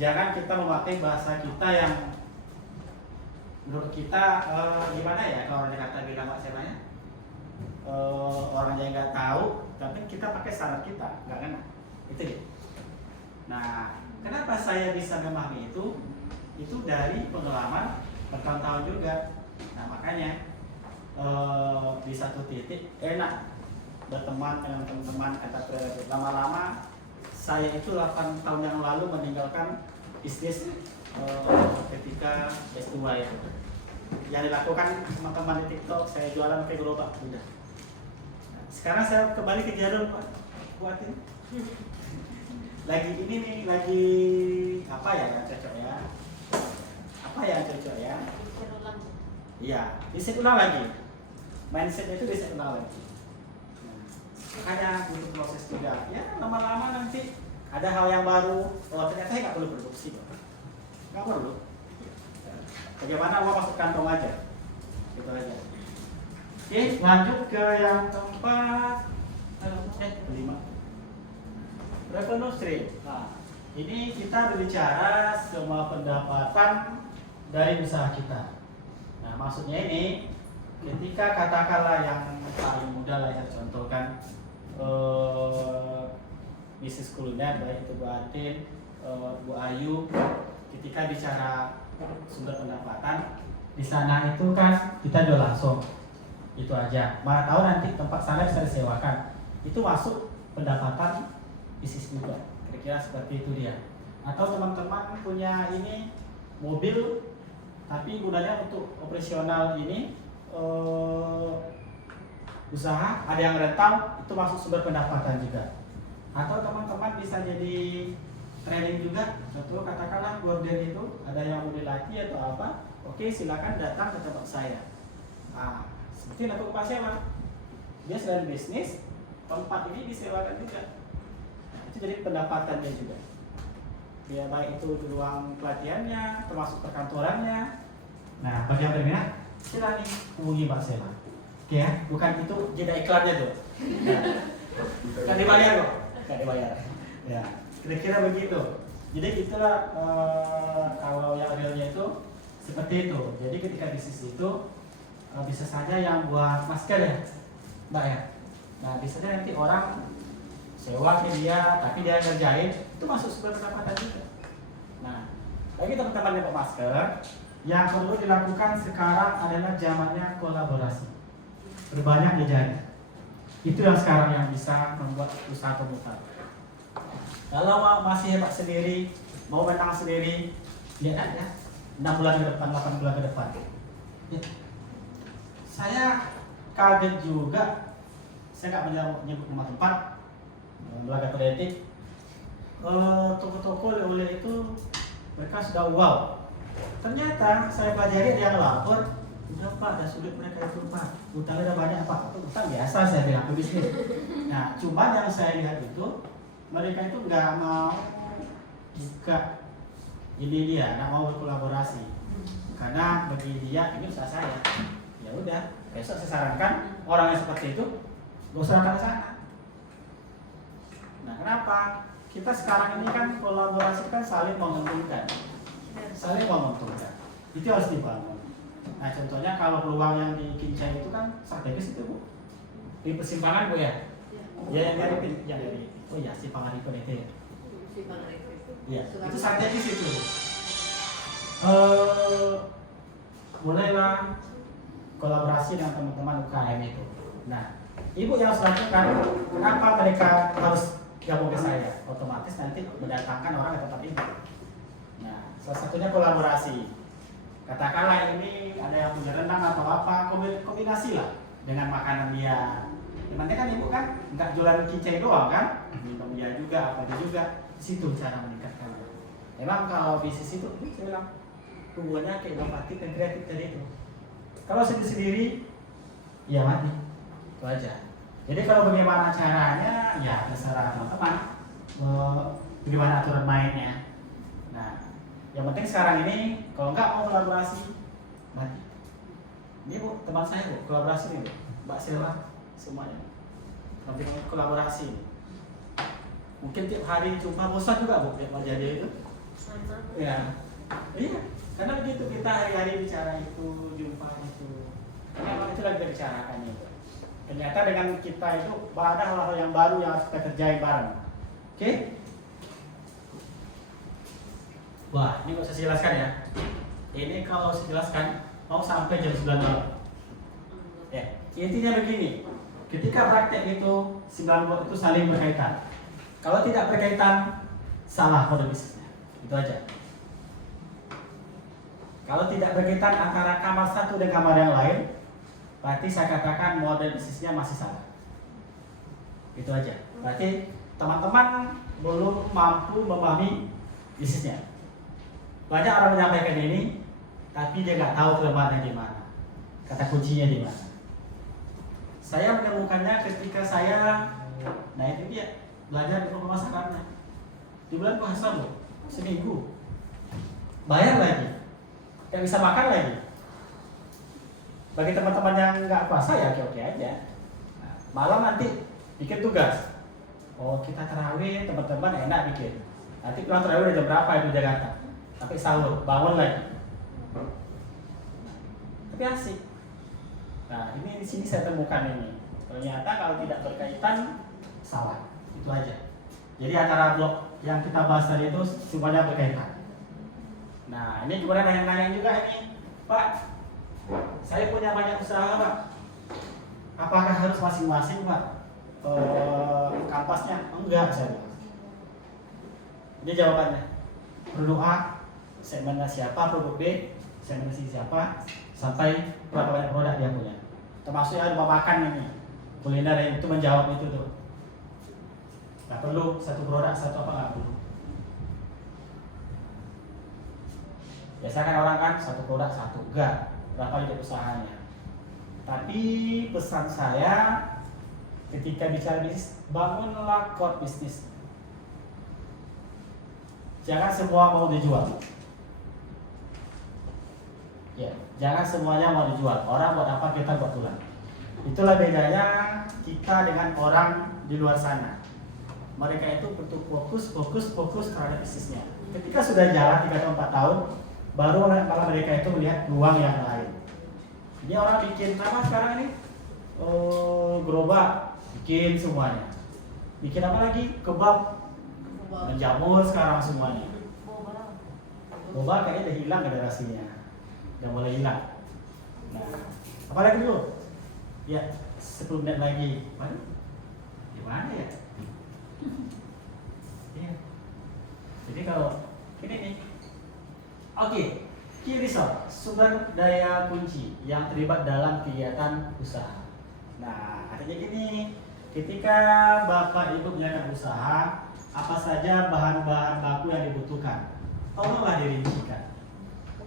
Jangan kita memakai bahasa kita yang menurut kita gimana ya, kalau orang Jakarta bilang Pak Semanya, orang yang nggak tahu, tapi kita pakai standar kita, nggak kena. Itu dia. Nah, kenapa saya bisa memahami itu? Itu dari pengalaman bertahun-tahun juga. Nah, makanya di satu titik enak berteman dengan teman-teman kata kreatif. Lama-lama saya itu 8 tahun yang lalu meninggalkan bisnis ketika S2 ya. Yang dilakukan teman-teman di TikTok, saya jualan ke gerobak udah. Nah, sekarang saya kembali ke Jarul Pak, buatin. Lagi ini nih, lagi apa ya yang cocok ya? Apa yang cocok ya? Iya, riset ulang lagi. Mindsetnya itu riset ulang lagi. Makanya butuh proses juga. Ya lama-lama nanti ada hal yang baru. Oh ternyata nggak perlu produksi, nggak perlu. Bagaimana mau masuk kantong aja, gitu aja. Oke, lanjut ke yang keempat. Kelima. Revenue stream. Nah, ini kita berbicara semua pendapatan dari usaha kita. Nah, maksudnya ini ketika katakanlah yang paling mudah lah saya contohkan bisnis kuliner, baik itu Bu Atin, Bu Ayu, ketika bicara sumber pendapatan di sana itu kan kita jual langsung, itu aja. Mana tahu nanti tempat sana bisa disewakan, itu masuk pendapatan bisnis juga, kira-kira seperti itu dia. Atau teman-teman punya ini mobil, tapi gunanya untuk operasional ini usaha, ada yang rental, itu masuk sumber pendapatan juga. Atau teman-teman bisa jadi training juga, contoh katakanlah gorden itu ada yang mau dilatih atau apa, oke silakan datang ke tempat saya. Nah, seperti untuk Pak Sewa, dia selain bisnis, tempat ini disewakan juga. Nah, itu jadi pendapatannya juga. Ya baik itu di ruang pelatihannya, termasuk perkantorannya. Nah, bagi yang berminat, silakan hubungi Pak Sewa. Oke ya, bukan itu jeda iklannya tuh. Kan dibayar kok, kan dibayar. Ya, kira-kira begitu. Jadi itulah kalau yang realnya itu seperti itu. Jadi ketika bisnis itu bisa saja yang buat masker ya, Mbak ya. Nah, bisa saja nanti orang sewa ke dia, tapi dia ngerjain, itu masuk sumber pendapatan juga. Nah, bagi teman-teman yang buat masker, yang perlu dilakukan sekarang adalah zamannya kolaborasi. Berbanyak jejaring. Itu yang sekarang yang bisa membuat usaha pemutar. Kalau masih hebat sendiri, mau menang sendiri, lihat aja 6 bulan ke depan, 8 bulan ke depan. Ya. Saya kaget juga, saya nggak menyebut nama tempat, Belaga Kreatif. Toko-toko oleh itu mereka sudah wow. Ternyata saya pelajari dia lapor, udah Pak, udah sulit mereka itu Pak, utangnya udah banyak Pak, utang biasa saya bilang ke bisnis. Nah, cuma yang saya lihat itu mereka itu nggak mau buka ini dia, nggak mau berkolaborasi karena bagi dia ini usaha saya. Ya udah, besok saya sarankan orang yang seperti itu gak usah datang ke sana. Nah, kenapa? Kita sekarang ini kan kolaborasi kan saling menguntungkan, saling menguntungkan. Itu harus dibangun. Nah, contohnya kalau peluang yang di Kincai itu kan strategis itu Bu, di persimpangan Bu ya. Ya yang dari oh ya si Pangaripun itu ya. Iya, itu strategis itu. Mulailah kolaborasi dengan teman-teman UKM itu. Nah, Ibu yang harus lakukan, kenapa mereka harus gabung ke saya? Otomatis nanti mendatangkan orang ke tempat Ibu. Nah, salah satunya kolaborasi. Katakanlah ini ada yang punya rendang atau apa, kombinasi lah dengan makanan dia. Yang penting kan Ibu kan nggak jualan kincai doang kan, minum dia juga, apa dia juga. Situ cara meningkatkannya. Memang kalau bisnis itu, saya bilang hubungannya kayak inovatif dan kreatif tadi itu. Kalau sendiri, ya mati. Itu aja. Jadi kalau bagaimana caranya, ya terserah teman-teman. Bagaimana aturan mainnya. Nah, yang penting sekarang ini kalau nggak mau kolaborasi, mati. Ini Bu, teman saya Bu, kolaborasi nih Bu, Mbak Silva. semuanya. Nanti kolaborasi. Mungkin tiap hari jumpa bosan juga Bu, tiap wajah dia itu. Sama. Ya, iya. Karena begitu kita hari-hari bicara itu, jumpa itu. Karena memang itu lagi kita bicarakan itu. Ternyata dengan kita itu ada hal-hal yang baru yang harus kita kerjain bareng. Oke? Wah, ini nggak usah saya jelaskan ya. Ini kalau saya jelaskan mau sampai jam 9 malam. Ya, intinya begini. Ketika praktek itu 9 watt itu saling berkaitan. Kalau tidak berkaitan, salah kode bisnisnya. Itu aja. Kalau tidak berkaitan antara kamar satu dan kamar yang lain, berarti saya katakan model bisnisnya masih salah. Itu aja. Berarti teman-teman belum mampu memahami bisnisnya. Banyak orang menyampaikan ini, tapi dia nggak tahu kelemahannya di mana, kata kuncinya di mana. Saya menemukannya ketika saya, nah itu dia, belajar ilmu pemasarannya. Di bulan puasa Bu, seminggu, bayar lagi, nggak bisa makan lagi. Bagi teman-teman yang nggak puasa ya oke-oke aja. Nah, malam nanti bikin tugas. Oh kita tarawih, teman-teman enak bikin. Nanti pulang tarawih jam berapa itu Jakarta? Sampai sahur, bangun lagi. Tapi asik. Nah ini di sini saya temukan ini. Ternyata kalau tidak berkaitan salah. Itu aja. Jadi antara blok yang kita bahas tadi itu semuanya berkaitan. Nah ini kemudian nanya-nanya juga ini, Pak. Saya punya banyak usaha Pak. Apakah harus masing-masing Pak kampasnya? Enggak saya bilang. Ini jawabannya. Produk A, segmennya siapa, produk B, segmennya siapa, sampai berapa banyak produk dia punya. Termasuk yang rumah makan ini, kuliner yang itu menjawab itu tuh. Nggak perlu satu produk, satu apa nggak perlu. Biasanya kan orang kan satu produk satu, enggak. Berapa unit usahanya. Tapi pesan saya ketika bicara bisnis, bangunlah core bisnis. Jangan semua mau dijual. Ya, jangan semuanya mau dijual. Orang buat apa kita buat tulang. Itulah bedanya kita dengan orang di luar sana. Mereka itu butuh fokus terhadap bisnisnya. Ketika sudah jalan 3 atau 4 tahun, baru malah mereka itu melihat peluang yang lain. Ini orang bikin apa sekarang ini? Gerobak, bikin semuanya. Bikin apa lagi? Kebab, menjamur sekarang semuanya. Boba kayaknya udah hilang generasinya, udah mulai hilang. Nah, apalagi dulu? Ya, 10 menit lagi. Mana? Gimana ya? Ya. Jadi kalau ini nih, oke, key result, sumber daya kunci yang terlibat dalam kegiatan usaha. Nah, artinya gini, ketika Bapak Ibu menjalankan usaha, apa saja bahan-bahan baku yang dibutuhkan, tolonglah dirincikan.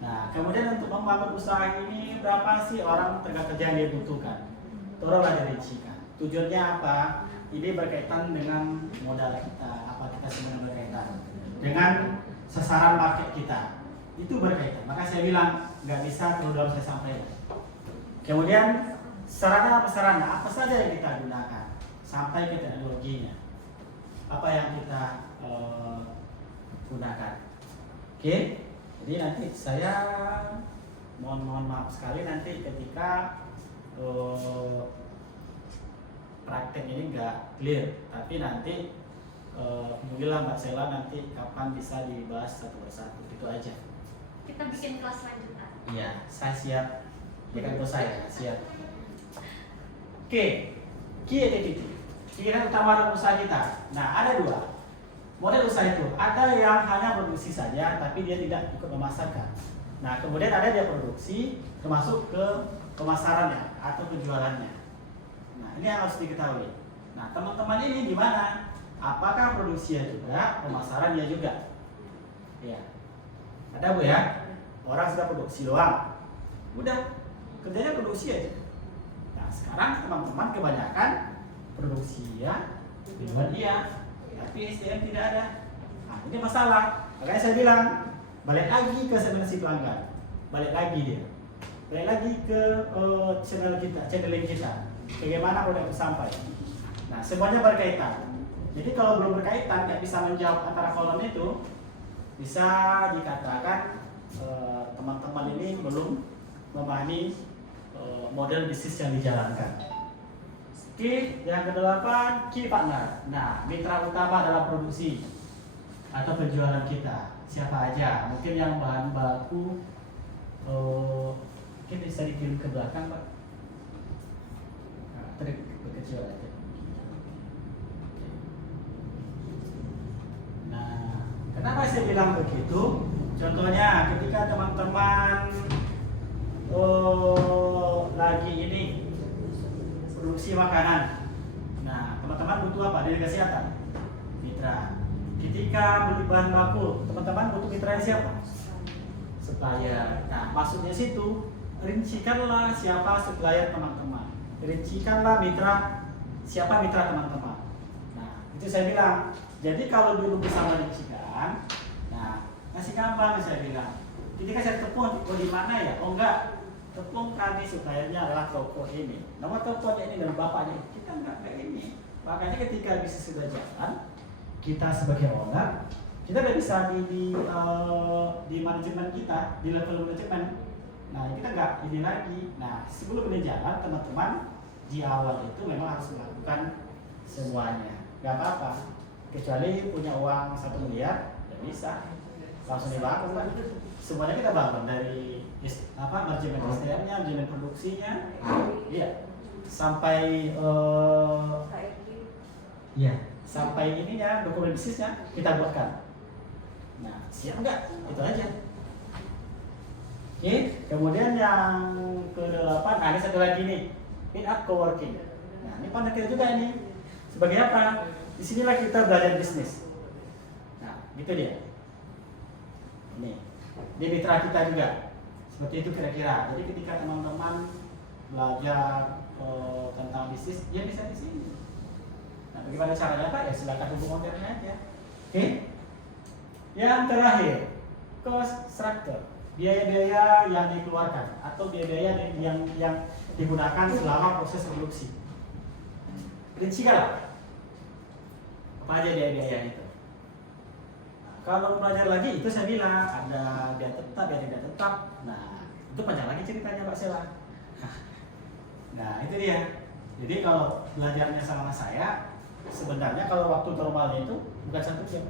Nah, kemudian untuk membangun usaha ini berapa sih orang tenaga kerja yang dibutuhkan, tolonglah dirincikan. Tujuannya apa? Ini berkaitan dengan modal kita, apa kita sebenarnya berkaitan dengan sasaran market kita, itu berkaitan. Maka saya bilang nggak bisa kalau dalam saya sampaikan. Kemudian sarana apa saja yang kita gunakan, sampai ke teknologinya, apa yang kita gunakan. Oke, jadi nanti saya mohon maaf sekali nanti ketika praktek ini nggak clear, tapi nanti tunggulah Mbak Sela nanti kapan bisa dibahas satu persatu, itu aja. Kita bikin kelas lanjutan. Iya, saya siap. Ya kan bos saya siap. Oke, key identity, ciri utama usaha kita. Nah, ada 2 model usaha itu. Ada yang hanya produksi saja, tapi dia tidak ikut memasarkan. Nah, kemudian ada dia produksi, termasuk ke pemasarannya atau penjualannya. Nah, ini yang harus diketahui. Nah, teman-teman ini gimana? Apakah produksinya juga, pemasarannya juga? Ya, ada Bu ya? Orang sudah produksi doang, udah kerjanya produksi aja. Nah, sekarang teman-teman kebanyakan produksi ya, tujuan dia, tapi SDM tidak ada. Nah, ini masalah. Makanya saya bilang, balik lagi ke segmentasi pelanggan, balik lagi ke channel kita, channeling kita. bagaimana produk itu sampai. Nah, semuanya berkaitan. Jadi kalau belum berkaitan, nggak bisa menjawab antara kolom itu, bisa dikatakan teman-teman ini belum memahami model bisnis yang dijalankan. Oke, yang kedelapan, key partner. Nah, mitra utama dalam produksi atau penjualan kita. Siapa aja? Mungkin yang bahan baku, mungkin bisa dikirim ke belakang, Pak. Nah, trik kecil aja. Nah, kenapa saya bilang begitu? Contohnya, ketika teman-teman lagi ini produksi makanan. Nah, teman-teman butuh apa? Dari kesehatan, mitra. Ketika beli bahan baku, teman-teman butuh mitra siapa? Supplier. Nah, maksudnya situ, rincikanlah siapa supplier teman-teman. Rincikanlah mitra, siapa mitra teman-teman. Nah, itu saya bilang. Jadi kalau dulu bisa merincikan, nah, masih gampang saya bilang. Ketika saya tepung, di mana ya? Oh enggak, tepung kami suppliernya adalah toko ini. Nomor tokonya ini dan bapaknya. Kita enggak kayak ini. Makanya ketika bisnis sudah jalan, kita sebagai owner, kita udah bisa di manajemen kita, di level manajemen. Nah, kita nggak ini lagi. Nah, sebelum ini jalan, teman-teman di awal itu memang harus melakukan semuanya. Nggak apa-apa, kecuali punya uang 1 miliar, ya bisa langsung dibangun kan. Semuanya kita bangun dari manajemen SDM-nya, manajemen produksinya, iya, sampai iya, sampai ininya dokumen bisnisnya kita buatkan. Nah, siap nggak? Itu aja. Oke, kemudian yang ke-8, ini satu lagi nih, meet up coworking. Nah, ini partner kita juga ini. Sebagai apa? Disinilah kita belajar bisnis. Nah, gitu dia. Ini mitra kita juga. Seperti itu kira-kira. Jadi ketika teman-teman belajar tentang bisnis, ya bisa di sini. Nah, bagaimana caranya Pak? Ya silakan hubungi ownernya aja. Oke. Yang terakhir, cost structure. Biaya-biaya yang dikeluarkan atau biaya-biaya yang digunakan selama proses produksi. Rincikan apa aja biaya-biaya itu. Kalau belajar lagi itu saya bilang ada biaya tetap, biaya tidak tetap. Nah, itu panjang lagi ceritanya Mbak Sela. Nah, itu dia. Jadi kalau belajarnya sama saya, sebenarnya kalau waktu normalnya itu bukan 1 jam.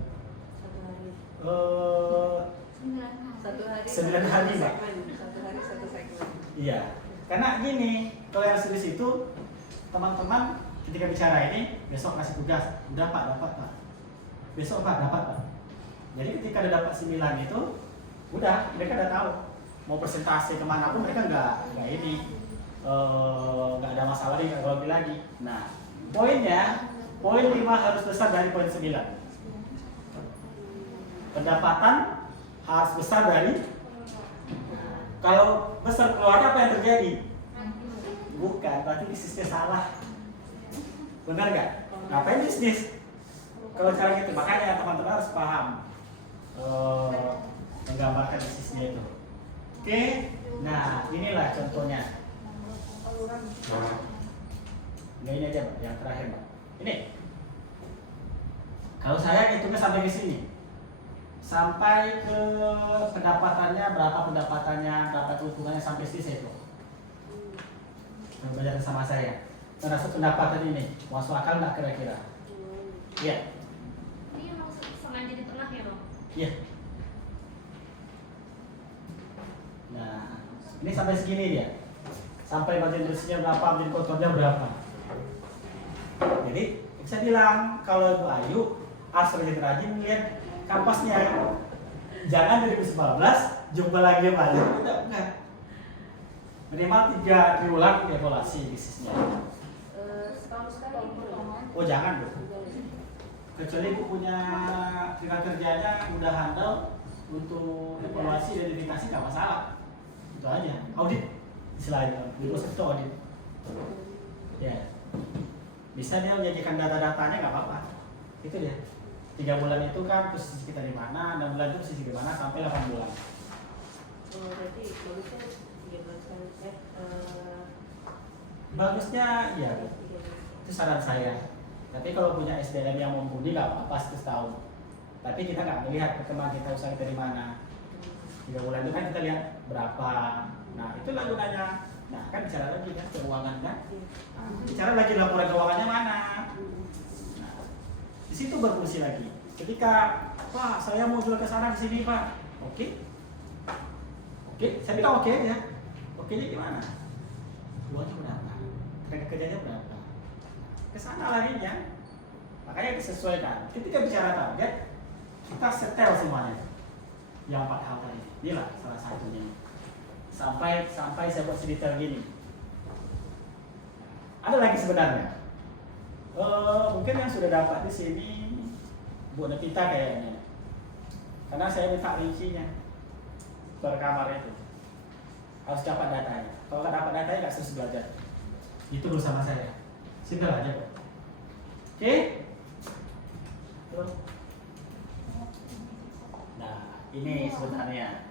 9 hari, Mbak. 1 hari 1 segmen. Iya. Karena gini, kalau yang serius itu teman-teman ketika bicara ini besok kasih tugas, udah Pak dapat Pak. Besok Pak dapat Pak. Jadi ketika udah dapat 9 itu, udah mereka udah tahu mau presentasi kemana pun mereka nggak ada masalah lagi, nggak grogi lagi. Nah, poinnya, poin 5 harus besar dari poin 9. Pendapatan harus besar dari. Kalau besar keluarga apa yang terjadi? Bukan, berarti bisnisnya salah. Benar nggak? Ngapain bisnis? Kalau cara gitu, makanya teman-teman harus paham menggambarkan bisnisnya itu. Oke, nah inilah contohnya. Nah, ini aja Mbak, yang terakhir Mbak. Ini, kalau saya hitungnya sampai ke sini, sampai ke pendapatannya, berapa keuntungannya sampai sini saya hitung. Belajar sama saya. Termasuk pendapatan ini, masuk akal nggak kira-kira? Iya. Ini emang sengaja di tengah ya dong? Iya. Nah, ini sampai segini dia. Sampai margin bersihnya berapa, margin kotornya berapa. Jadi, saya bilang kalau Ibu Ayu harus rajin-rajin lihat kampasnya. Jangan 2019 jumpa lagi yang lalu, enggak. Minimal 3 triwulan evaluasi bisnisnya. Setahun sekali gitu. Oh jangan Bu. Kecuali Ibu punya rekan kerjanya udah handal untuk evaluasi dan identifikasi nggak masalah. Itu aja. Audit istilahnya. Di proses itu audit. Ya. Bisa dia menyajikan data-datanya nggak apa-apa. Itu dia. 3 bulan itu kan posisi kita di mana, 6 bulan itu posisi di mana sampai 8 bulan. Berarti bagusnya 3 bulan sekali. Bagusnya ya itu saran saya. Tapi kalau punya SDM yang mumpuni nggak apa-apa setahun. Tapi kita nggak melihat perkembangan kita usaha kita di mana. 3 bulan itu kan kita lihat berapa. Nah itulah gunanya. Nah kan bicara lagi kan keuangan kan. Nah, bicara lagi laporan keuangannya mana. Nah, di situ berfungsi lagi. Ketika Pak saya mau jual ke sana ke sini Pak. Oke. Oke, saya bilang oke ya. Oke-nya gimana? Uangnya berapa? Tenaga kerjanya berapa? Ke sana larinya. Makanya disesuaikan. Ketika bicara target, kita setel semuanya. Yang 4 hal tadi. Inilah salah satunya. Sampai saya buat sedetail gini. Ada lagi sebenarnya. Mungkin yang sudah dapat di sini Bu Nepita kayaknya. Karena saya minta rincinya per kamar itu. Harus dapat datanya. Kalau nggak dapat datanya nggak terus belajar. Itu bersama saya. Simple aja kok. Oke? Terus. Nah, ini sebenarnya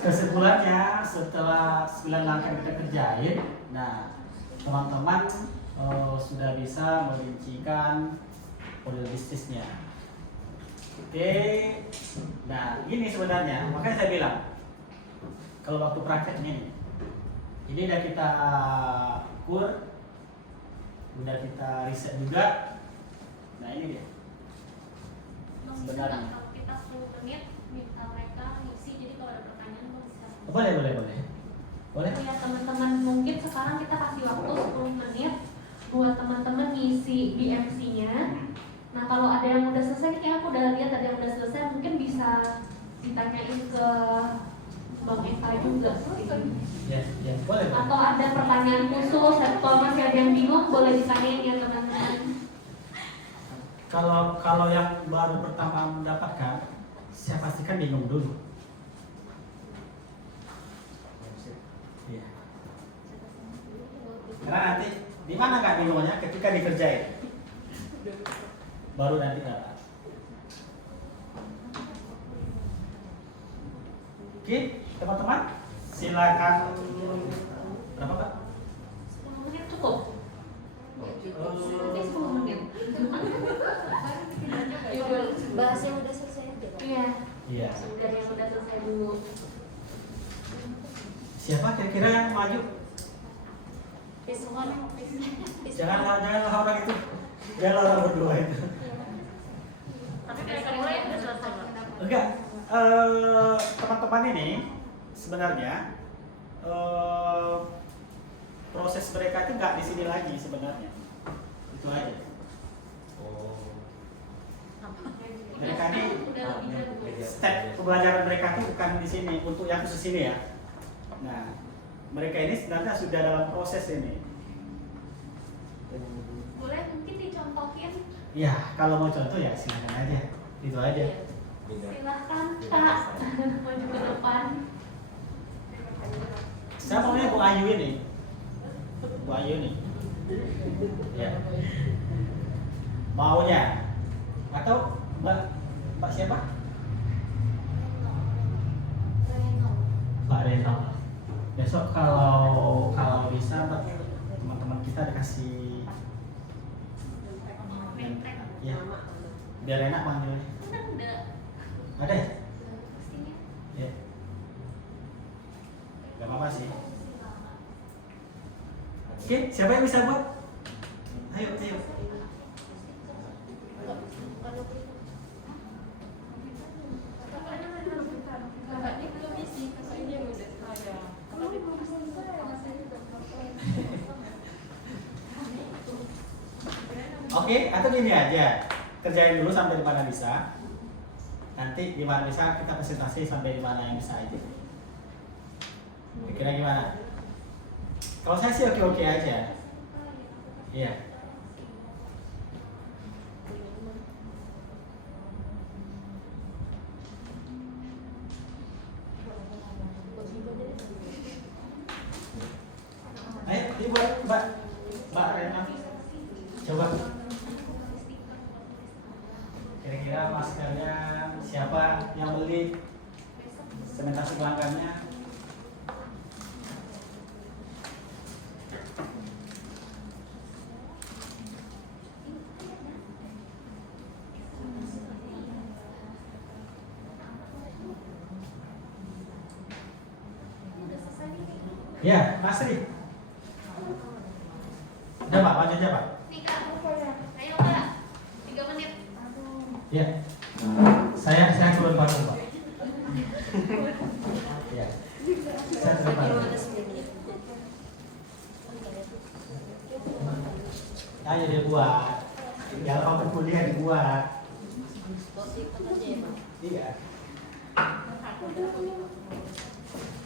kesimpulannya setelah 9 langkah kita kerjain. Nah, teman-teman sudah bisa merincikan model bisnisnya. Oke. Nah, ini sebenarnya makanya saya bilang kalau waktu prakteknya ini udah kita ukur, udah kita riset juga. Nah ini dia. Sebenarnya. Kalau kita 10 menit minta mereka ngisi, jadi kalau ada pertanyaan bisa. Boleh. Ya teman-teman, mungkin sekarang kita kasih waktu 10 menit buat teman-teman ngisi di MC-nya. Nah kalau ada yang udah selesai, kayak aku udah lihat ada yang udah selesai, mungkin bisa ditanyain ke Bang Eka juga. Ya, boleh. Atau ada pertanyaan khusus, kalau masih ada yang bingung boleh ditanyain ya teman-teman. Kalau yang baru pertama mendapatkan, saya pastikan bingung dulu. Iya. Karena nanti di mana nggak bingungnya ketika dikerjain, baru nanti dapat. Oke, teman-teman, silakan. Berapa Pak? 10 menit cukup. Nanti 10 menit. Bahas yang udah selesai aja. Iya. Iya. Sudah yang udah selesai dulu. Siapa kira-kira yang maju? Janganlah orang itu. Janganlah orang berdua itu. Tapi dari mulai udah selesai. Enggak. Teman-teman ini sebenarnya proses mereka itu nggak di sini lagi sebenarnya. Itu aja. Mereka ini step pembelajaran mereka itu bukan di sini untuk yang khusus ini ya. Nah, mereka ini sebenarnya sudah dalam proses ini. Boleh mungkin dicontohin. Ya, kalau mau contoh ya silakan aja. Itu aja. Silahkan Kak, maju ke depan. Saya maunya Bu Ayu ini. Bu Ayu nih. Ya. Maunya atau Mbak siapa? Mbak Reno. Besok kalau bisa Mbak, teman-teman kita dikasih ya, biar enak manggilnya. Ada ya? Ya. Gak apa-apa sih. Oke, siapa yang bisa buat? Ayo. Oke, atau gini aja, kerjain dulu sampai di mana bisa. Nanti di mana bisa kita presentasi sampai di mana yang bisa aja. Kira gimana? Kalau saya sih oke aja. Iya. Ayo, dibuat Mbak Rena. Coba. Kira-kira maskernya siapa yang beli? Sementasi pelanggannya. Ya, Mas Ri. Udah Pak, lanjut aja Pak. Nih Kak, ayo Kak, 3 menit. Ya. Saya turun panggung Pak. Ya. Saya turun panggung. Ayo dibuat. Yang kamu kuliah dibuat. Iya.